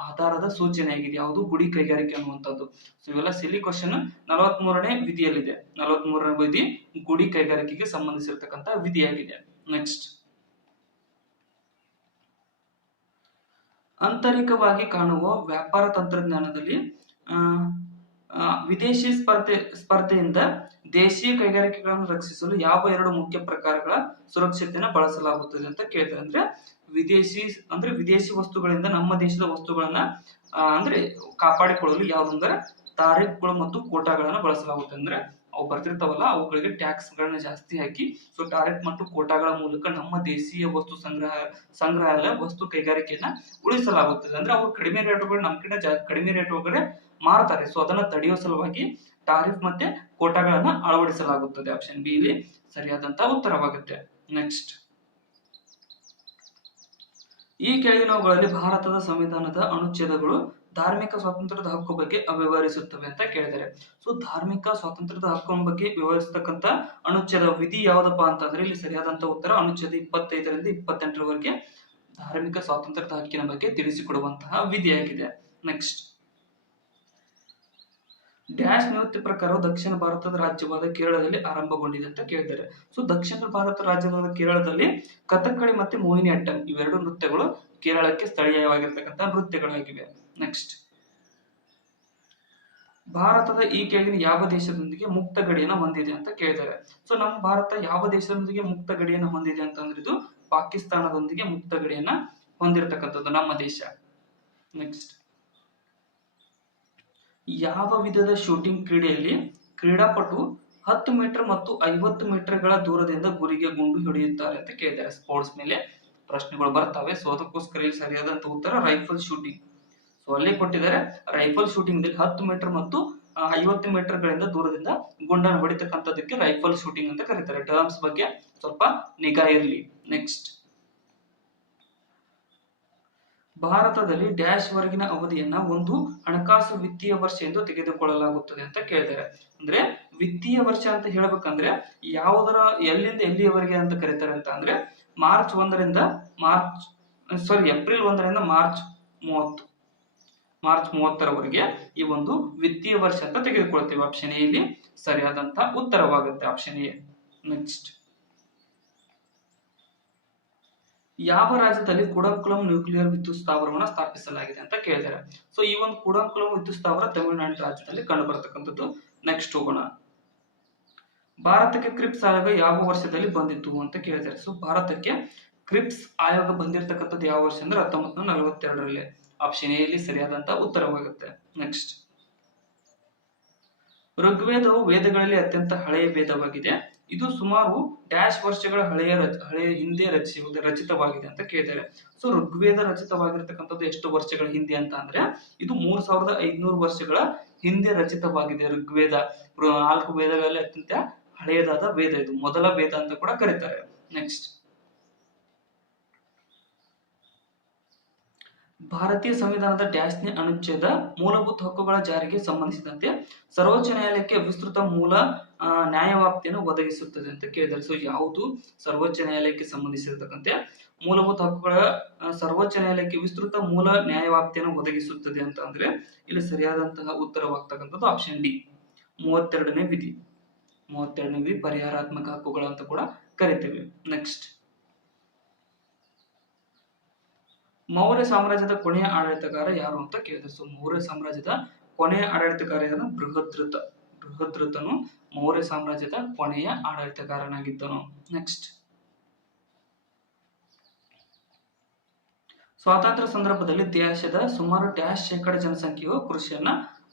ಆಧಾರದ ಸೂಚನೆಯಾಗಿದೆ. ಯಾವುದು? ಗುಡಿ ಕೈಗಾರಿಕೆ ಅನ್ನುವಂಥದ್ದು. ಸೊ ಇವೆಲ್ಲ ಸಿಲಿ ಕ್ವಶನ್ 43ನೇ ವಿಧಿಯಲ್ಲಿದೆ. 43ನೇ ವಿಧಿ ಗುಡಿ ಕೈಗಾರಿಕೆಗೆ ಸಂಬಂಧಿಸಿರ್ತಕ್ಕಂಥ ವಿಧಿಯಾಗಿದೆ. ನೆಕ್ಸ್ಟ್, ಆಂತರಿಕವಾಗಿ ಕಾಣುವ ವ್ಯಾಪಾರ ತಂತ್ರಜ್ಞಾನದಲ್ಲಿ ವಿದೇಶಿ ಸ್ಪರ್ಧೆಯಿಂದ ದೇಶೀಯ ಕೈಗಾರಿಕೆಗಳನ್ನು ರಕ್ಷಿಸಲು ಯಾವ 2 ಮುಖ್ಯ ಪ್ರಕಾರಗಳ ಸುರಕ್ಷತೆಯನ್ನು ಬಳಸಲಾಗುತ್ತದೆ ಅಂತ ಕೇಳ್ತಾರೆ. ಅಂದ್ರೆ ವಿದೇಶಿ ವಸ್ತುಗಳಿಂದ ನಮ್ಮ ದೇಶದ ವಸ್ತುಗಳನ್ನ ಅಂದ್ರೆ ಕಾಪಾಡಿಕೊಳ್ಳಲು ಯಾವುದಂದ್ರೆ ತಾರೀಫ್ಗಳು ಮತ್ತು ಕೋಟಾಗಳನ್ನ ಬಳಸಲಾಗುತ್ತೆ. ಅಂದ್ರೆ ಅವು ಬರ್ತಿರ್ತಾವಲ್ಲ ಅವುಗಳಿಗೆ ಟ್ಯಾಕ್ಸ್ ಗಳನ್ನ ಜಾಸ್ತಿ ಹಾಕಿ ಸೊ ಟಾರಿಫ್ ಮತ್ತು ಕೋಟಾಗಳ ಮೂಲಕ ನಮ್ಮ ದೇಶೀಯ ವಸ್ತು ಸಂಗ್ರಹಾಲಯ ವಸ್ತು ಕೈಗಾರಿಕೆಯನ್ನ ಉಳಿಸಲಾಗುತ್ತದೆ. ಅಂದ್ರೆ ಅವರು ಕಡಿಮೆ ರೇಟ್ಗಳು ನಮ್ಕಿಂತ ಕಡಿಮೆ ರೇಟ್ ಒಳಗಡೆ ಮಾರ್ತಾರೆ. ಸೊ ಅದನ್ನ ತಡೆಯುವ ಸಲುವಾಗಿ ಟಾರಿಫ್ ಮತ್ತೆ ಕೋಟಾಗಳನ್ನ ಅಳವಡಿಸಲಾಗುತ್ತದೆ. ಆಪ್ಷನ್ ಬಿ ಇಲ್ಲಿ ಸರಿಯಾದಂತ ಉತ್ತರವಾಗುತ್ತೆ. ನೆಕ್ಸ್ಟ್, ಈ ಕೆಳಗಿನವುಗಳಲ್ಲಿ ಭಾರತದ ಸಂವಿಧಾನದ ಅನುಚ್ಛೇದಗಳು ಧಾರ್ಮಿಕ ಸ್ವಾತಂತ್ರ್ಯದ ಹಕ್ಕು ಬಗ್ಗೆ ವಿವರಿಸುತ್ತವೆ ಅಂತ ಕೇಳಿದ್ದಾರೆ. ಸೊ ಧಾರ್ಮಿಕ ಸ್ವಾತಂತ್ರ್ಯದ ಹಕ್ಕು ಬಗ್ಗೆ ವಿವರಿಸತಕ್ಕಂತ ಅನುಚ್ಛೇದ ವಿಧಿ ಯಾವ್ದಪ್ಪ ಅಂತಂದ್ರೆ ಇಲ್ಲಿ ಸರಿಯಾದಂತ ಉತ್ತರ ಅನುಚ್ಛೇದ 25ರಿಂದ 28ರವರೆಗೆ ಧಾರ್ಮಿಕ ಸ್ವಾತಂತ್ರ್ಯದ ಹಕ್ಕಿನ ಬಗ್ಗೆ ತಿಳಿಸಿಕೊಡುವಂತಹ ವಿಧಿಯಾಗಿದೆ. ನೆಕ್ಸ್ಟ್, ಡ್ಯಾಶ್ ನೃತ್ಯ ಪ್ರಕಾರವು ದಕ್ಷಿಣ ಭಾರತದ ರಾಜ್ಯವಾದ ಕೇರಳದಲ್ಲಿ ಆರಂಭಗೊಂಡಿದೆ ಅಂತ ಕೇಳಿದ್ದಾರೆ. ಸೊ ದಕ್ಷಿಣ ಭಾರತ ರಾಜ್ಯವಾದ ಕೇರಳದಲ್ಲಿ ಕಥಕ್ಕಳಿ ಮತ್ತೆ ಮೋಹಿನಿ ಅಟ್ಟಂ ಇವೆರಡು ನೃತ್ಯಗಳು ಕೇರಳಕ್ಕೆ ಸ್ಥಳೀಯವಾಗಿರ್ತಕ್ಕಂಥ ನೃತ್ಯಗಳಾಗಿವೆ. ನೆಕ್ಸ್ಟ್, ಭಾರತದ ಈ ಕೆಳಗಿನ ಯಾವ ದೇಶದೊಂದಿಗೆ ಮುಕ್ತ ಗಡಿಯನ್ನು ಹೊಂದಿದೆ ಅಂತ ಕೇಳಿದ್ದಾರೆ. ಸೊ ನಮ್ಮ ಭಾರತ ಯಾವ ದೇಶದೊಂದಿಗೆ ಮುಕ್ತ ಗಡಿಯನ್ನು ಹೊಂದಿದೆ ಅಂತಂದ್ರೆ ಇದು ಪಾಕಿಸ್ತಾನದೊಂದಿಗೆ ಮುಕ್ತ ಗಡಿಯನ್ನ ಹೊಂದಿರತಕ್ಕಂಥದ್ದು ನಮ್ಮ ದೇಶ. ನೆಕ್ಸ್ಟ್, ಯಾವ ವಿಧದ ಶೂಟಿಂಗ್ ಕ್ರೀಡೆಯಲ್ಲಿ ಕ್ರೀಡಾಪಟು 10 ಮೀಟರ್ ಮತ್ತು 50 ಮೀಟರ್ಗಳ ದೂರದಿಂದ ಗುರಿಗೆ ಗುಂಡು ಹೊಡೆಯುತ್ತಾರೆ ಅಂತ ಕೇಳಿದ್ದಾರೆ. ಸ್ಪೋರ್ಟ್ಸ್ ಮೇಲೆ ಪ್ರಶ್ನೆಗಳು ಬರ್ತವೆ. ಸೊ ಅದಕ್ಕೋಸ್ಕರ ಇಲ್ಲಿ ಸರಿಯಾದಂತ ಉತ್ತರ ರೈಫಲ್ ಶೂಟಿಂಗ್. ಸೊ ಅಲ್ಲೇ ಕೊಟ್ಟಿದ್ದಾರೆ ರೈಫಲ್ ಶೂಟಿಂಗ್ 10 ಮೀಟರ್ ಮತ್ತು 50 ಮೀಟರ್ ಗಳಿಂದ ದೂರದಿಂದ ಗುಂಡನ್ನು ಹೊಡಿತಕ್ಕಂಥದಕ್ಕೆ ರೈಫಲ್ ಶೂಟಿಂಗ್ ಅಂತ ಕರೀತಾರೆ. ಟರ್ಮ್ಸ್ ಬಗ್ಗೆ ಸ್ವಲ್ಪ ನಿಗಾ ಇರಲಿ. ನೆಕ್ಸ್ಟ್, ಭಾರತದಲ್ಲಿ ಡ್ಯಾಶ್ ವರೆಗಿನ ಅವಧಿಯನ್ನ ಒಂದು ಹಣಕಾಸು ವಿತ್ತೀಯ ವರ್ಷ ಎಂದು ತೆಗೆದುಕೊಳ್ಳಲಾಗುತ್ತದೆ ಅಂತ ಕೇಳಿದ್ದಾರೆ. ಅಂದ್ರೆ ವಿತ್ತೀಯ ವರ್ಷ ಅಂತ ಹೇಳ್ಬೇಕಂದ್ರೆ ಯಾವುದರ ಎಲ್ಲಿಂದ ಎಲ್ಲಿಯವರೆಗೆ ಅಂತ ಕರೀತಾರೆ ಅಂತ ಅಂದ್ರೆ ಏಪ್ರಿಲ್ 1ರಿಂದ ಮಾರ್ಚ್ 30ರವರೆಗೆ ಈ ಒಂದು ವಿತ್ತೀಯ ವರ್ಷ ಅಂತ ತೆಗೆದುಕೊಳ್ತೇವೆ. ಆಪ್ಷನ್ ಎ ಇಲ್ಲಿ ಸರಿಯಾದಂತ ಉತ್ತರವಾಗುತ್ತೆ. Option a. ನೆಕ್ಸ್ಟ್, ಯಾವ ರಾಜ್ಯದಲ್ಲಿ ಕುಡಂಕುಳಂ ನ್ಯೂಕ್ಲಿಯರ್ ವಿದ್ಯುತ್ ಸ್ಥಾವರವನ್ನು ಸ್ಥಾಪಿಸಲಾಗಿದೆ ಅಂತ ಕೇಳಿದ್ದಾರೆ. ಸೊ ಈ ಒಂದು ಕುಡಂಕುಳಂ ವಿದ್ಯುತ್ ಸ್ಥಾವರ ತಮಿಳುನಾಡು ರಾಜ್ಯದಲ್ಲಿ ಕಂಡು ಬರತಕ್ಕಂಥದ್ದು. ನೆಕ್ಸ್ಟ್ ಹೋಗೋಣ. ಭಾರತಕ್ಕೆ ಕ್ರಿಪ್ಸ್ ಆಯೋಗ ಯಾವ ವರ್ಷದಲ್ಲಿ ಬಂದಿತ್ತು ಅಂತ ಕೇಳಿದ್ದಾರೆ. ಸೊ ಭಾರತಕ್ಕೆ ಕ್ರಿಪ್ಸ್ ಆಯೋಗ ಬಂದಿರತಕ್ಕಂಥದ್ದು ಯಾವ ವರ್ಷ ಅಂದ್ರೆ 1942ರಲ್ಲಿ. ಆಪ್ಷನ್ ಎ ಇಲ್ಲಿ ಸರಿಯಾದಂತ ಉತ್ತರವಾಗುತ್ತೆ. ನೆಕ್ಸ್ಟ್, ಋಗ್ವೇದವು ವೇದಗಳಲ್ಲಿ ಅತ್ಯಂತ ಹಳೆಯ ವೇದವಾಗಿದೆ. ಇದು ಸುಮಾರು ಡ್ಯಾಶ್ ವರ್ಷಗಳ ಹಳೆಯ ಹಿಂದೆ ರಚಿತವಾಗಿದೆ ಅಂತ ಕೇಳಿದ್ದಾರೆ. ಸೊ ಋಗ್ವೇದ ರಚಿತವಾಗಿರ್ತಕ್ಕಂಥದ್ದು ಎಷ್ಟು ವರ್ಷಗಳ ಹಿಂದೆ ಅಂತ ಅಂದ್ರೆ ಇದು 3500 ವರ್ಷಗಳ ಹಿಂದೆ ರಚಿತವಾಗಿದೆ. ಋಗ್ವೇದ 4 ವೇದಗಳಲ್ಲಿ ಅತ್ಯಂತ ಹಳೆಯದಾದ ವೇದ, ಇದು ಮೊದಲ ವೇದ ಅಂತ ಕೂಡ ಕರೀತಾರೆ. ನೆಕ್ಸ್ಟ್, ಭಾರತೀಯ ಸಂವಿಧಾನದ ಡ್ಯಾಶ್ನ ಅನುಚ್ಛೇದ ಮೂಲಭೂತ ಹಕ್ಕುಗಳ ಜಾರಿಗೆ ಸಂಬಂಧಿಸಿದಂತೆ ಸರ್ವೋಚ್ಚ ನ್ಯಾಯಾಲಯಕ್ಕೆ ವಿಸ್ತೃತ ಮೂಲ ನ್ಯಾಯವ್ಯಾಪ್ತಿಯನ್ನು ಒದಗಿಸುತ್ತದೆ ಅಂತ ಕೇಳಿದ್ದಾರೆ. ಸೊ ಯಾವುದು ಸರ್ವೋಚ್ಚ ನ್ಯಾಯಾಲಯಕ್ಕೆ ಸಂಬಂಧಿಸಿರತಕ್ಕಂತೆ ಮೂಲಭೂತ ಹಕ್ಕುಗಳ ಸರ್ವೋಚ್ಚ ನ್ಯಾಯಾಲಯಕ್ಕೆ ವಿಸ್ತೃತ ಮೂಲ ನ್ಯಾಯವ್ಯಾಪ್ತಿಯನ್ನು ಒದಗಿಸುತ್ತದೆ ಅಂತ ಅಂದ್ರೆ ಇಲ್ಲಿ ಸರಿಯಾದಂತಹ ಉತ್ತರವಾಗ್ತಕ್ಕಂಥದ್ದು ಆಪ್ಷನ್ ಡಿ 32ನೇ ವಿಧಿ. 32ನೇ ವಿಧಿ ಪರಿಹಾರಾತ್ಮಕ ಹಕ್ಕುಗಳು ಅಂತ ಕೂಡ ಕರಿತೇವೆ. ನೆಕ್ಸ್ಟ್, ಮೌರ್ಯ ಸಾಮ್ರಾಜ್ಯದ ಕೊನೆಯ ಆಡಳಿತಗಾರ ಯಾರು ಅಂತ ಕೇಳಿದ್ರು. ಸೊ ಮೌರ್ಯ ಸಾಮ್ರಾಜ್ಯದ ಕೊನೆಯ ಆಡಳಿತಗಾರ ಯಾರು? ಬೃಹದ್ರಥನು ಮೌರ್ಯ ಸಾಮ್ರಾಜ್ಯದ ಕೊನೆಯ ಆಡಳಿತಗಾರನಾಗಿದ್ದನು. ನೆಕ್ಸ್ಟ್, ಸ್ವಾತಂತ್ರ್ಯ ಸಂದರ್ಭದಲ್ಲಿ ದೇಶದ ಸುಮಾರು ಡ್ಯಾಶ್ ಶೇಕಡ ಜನಸಂಖ್ಯೆಯು ಕೃಷಿಯನ್ನ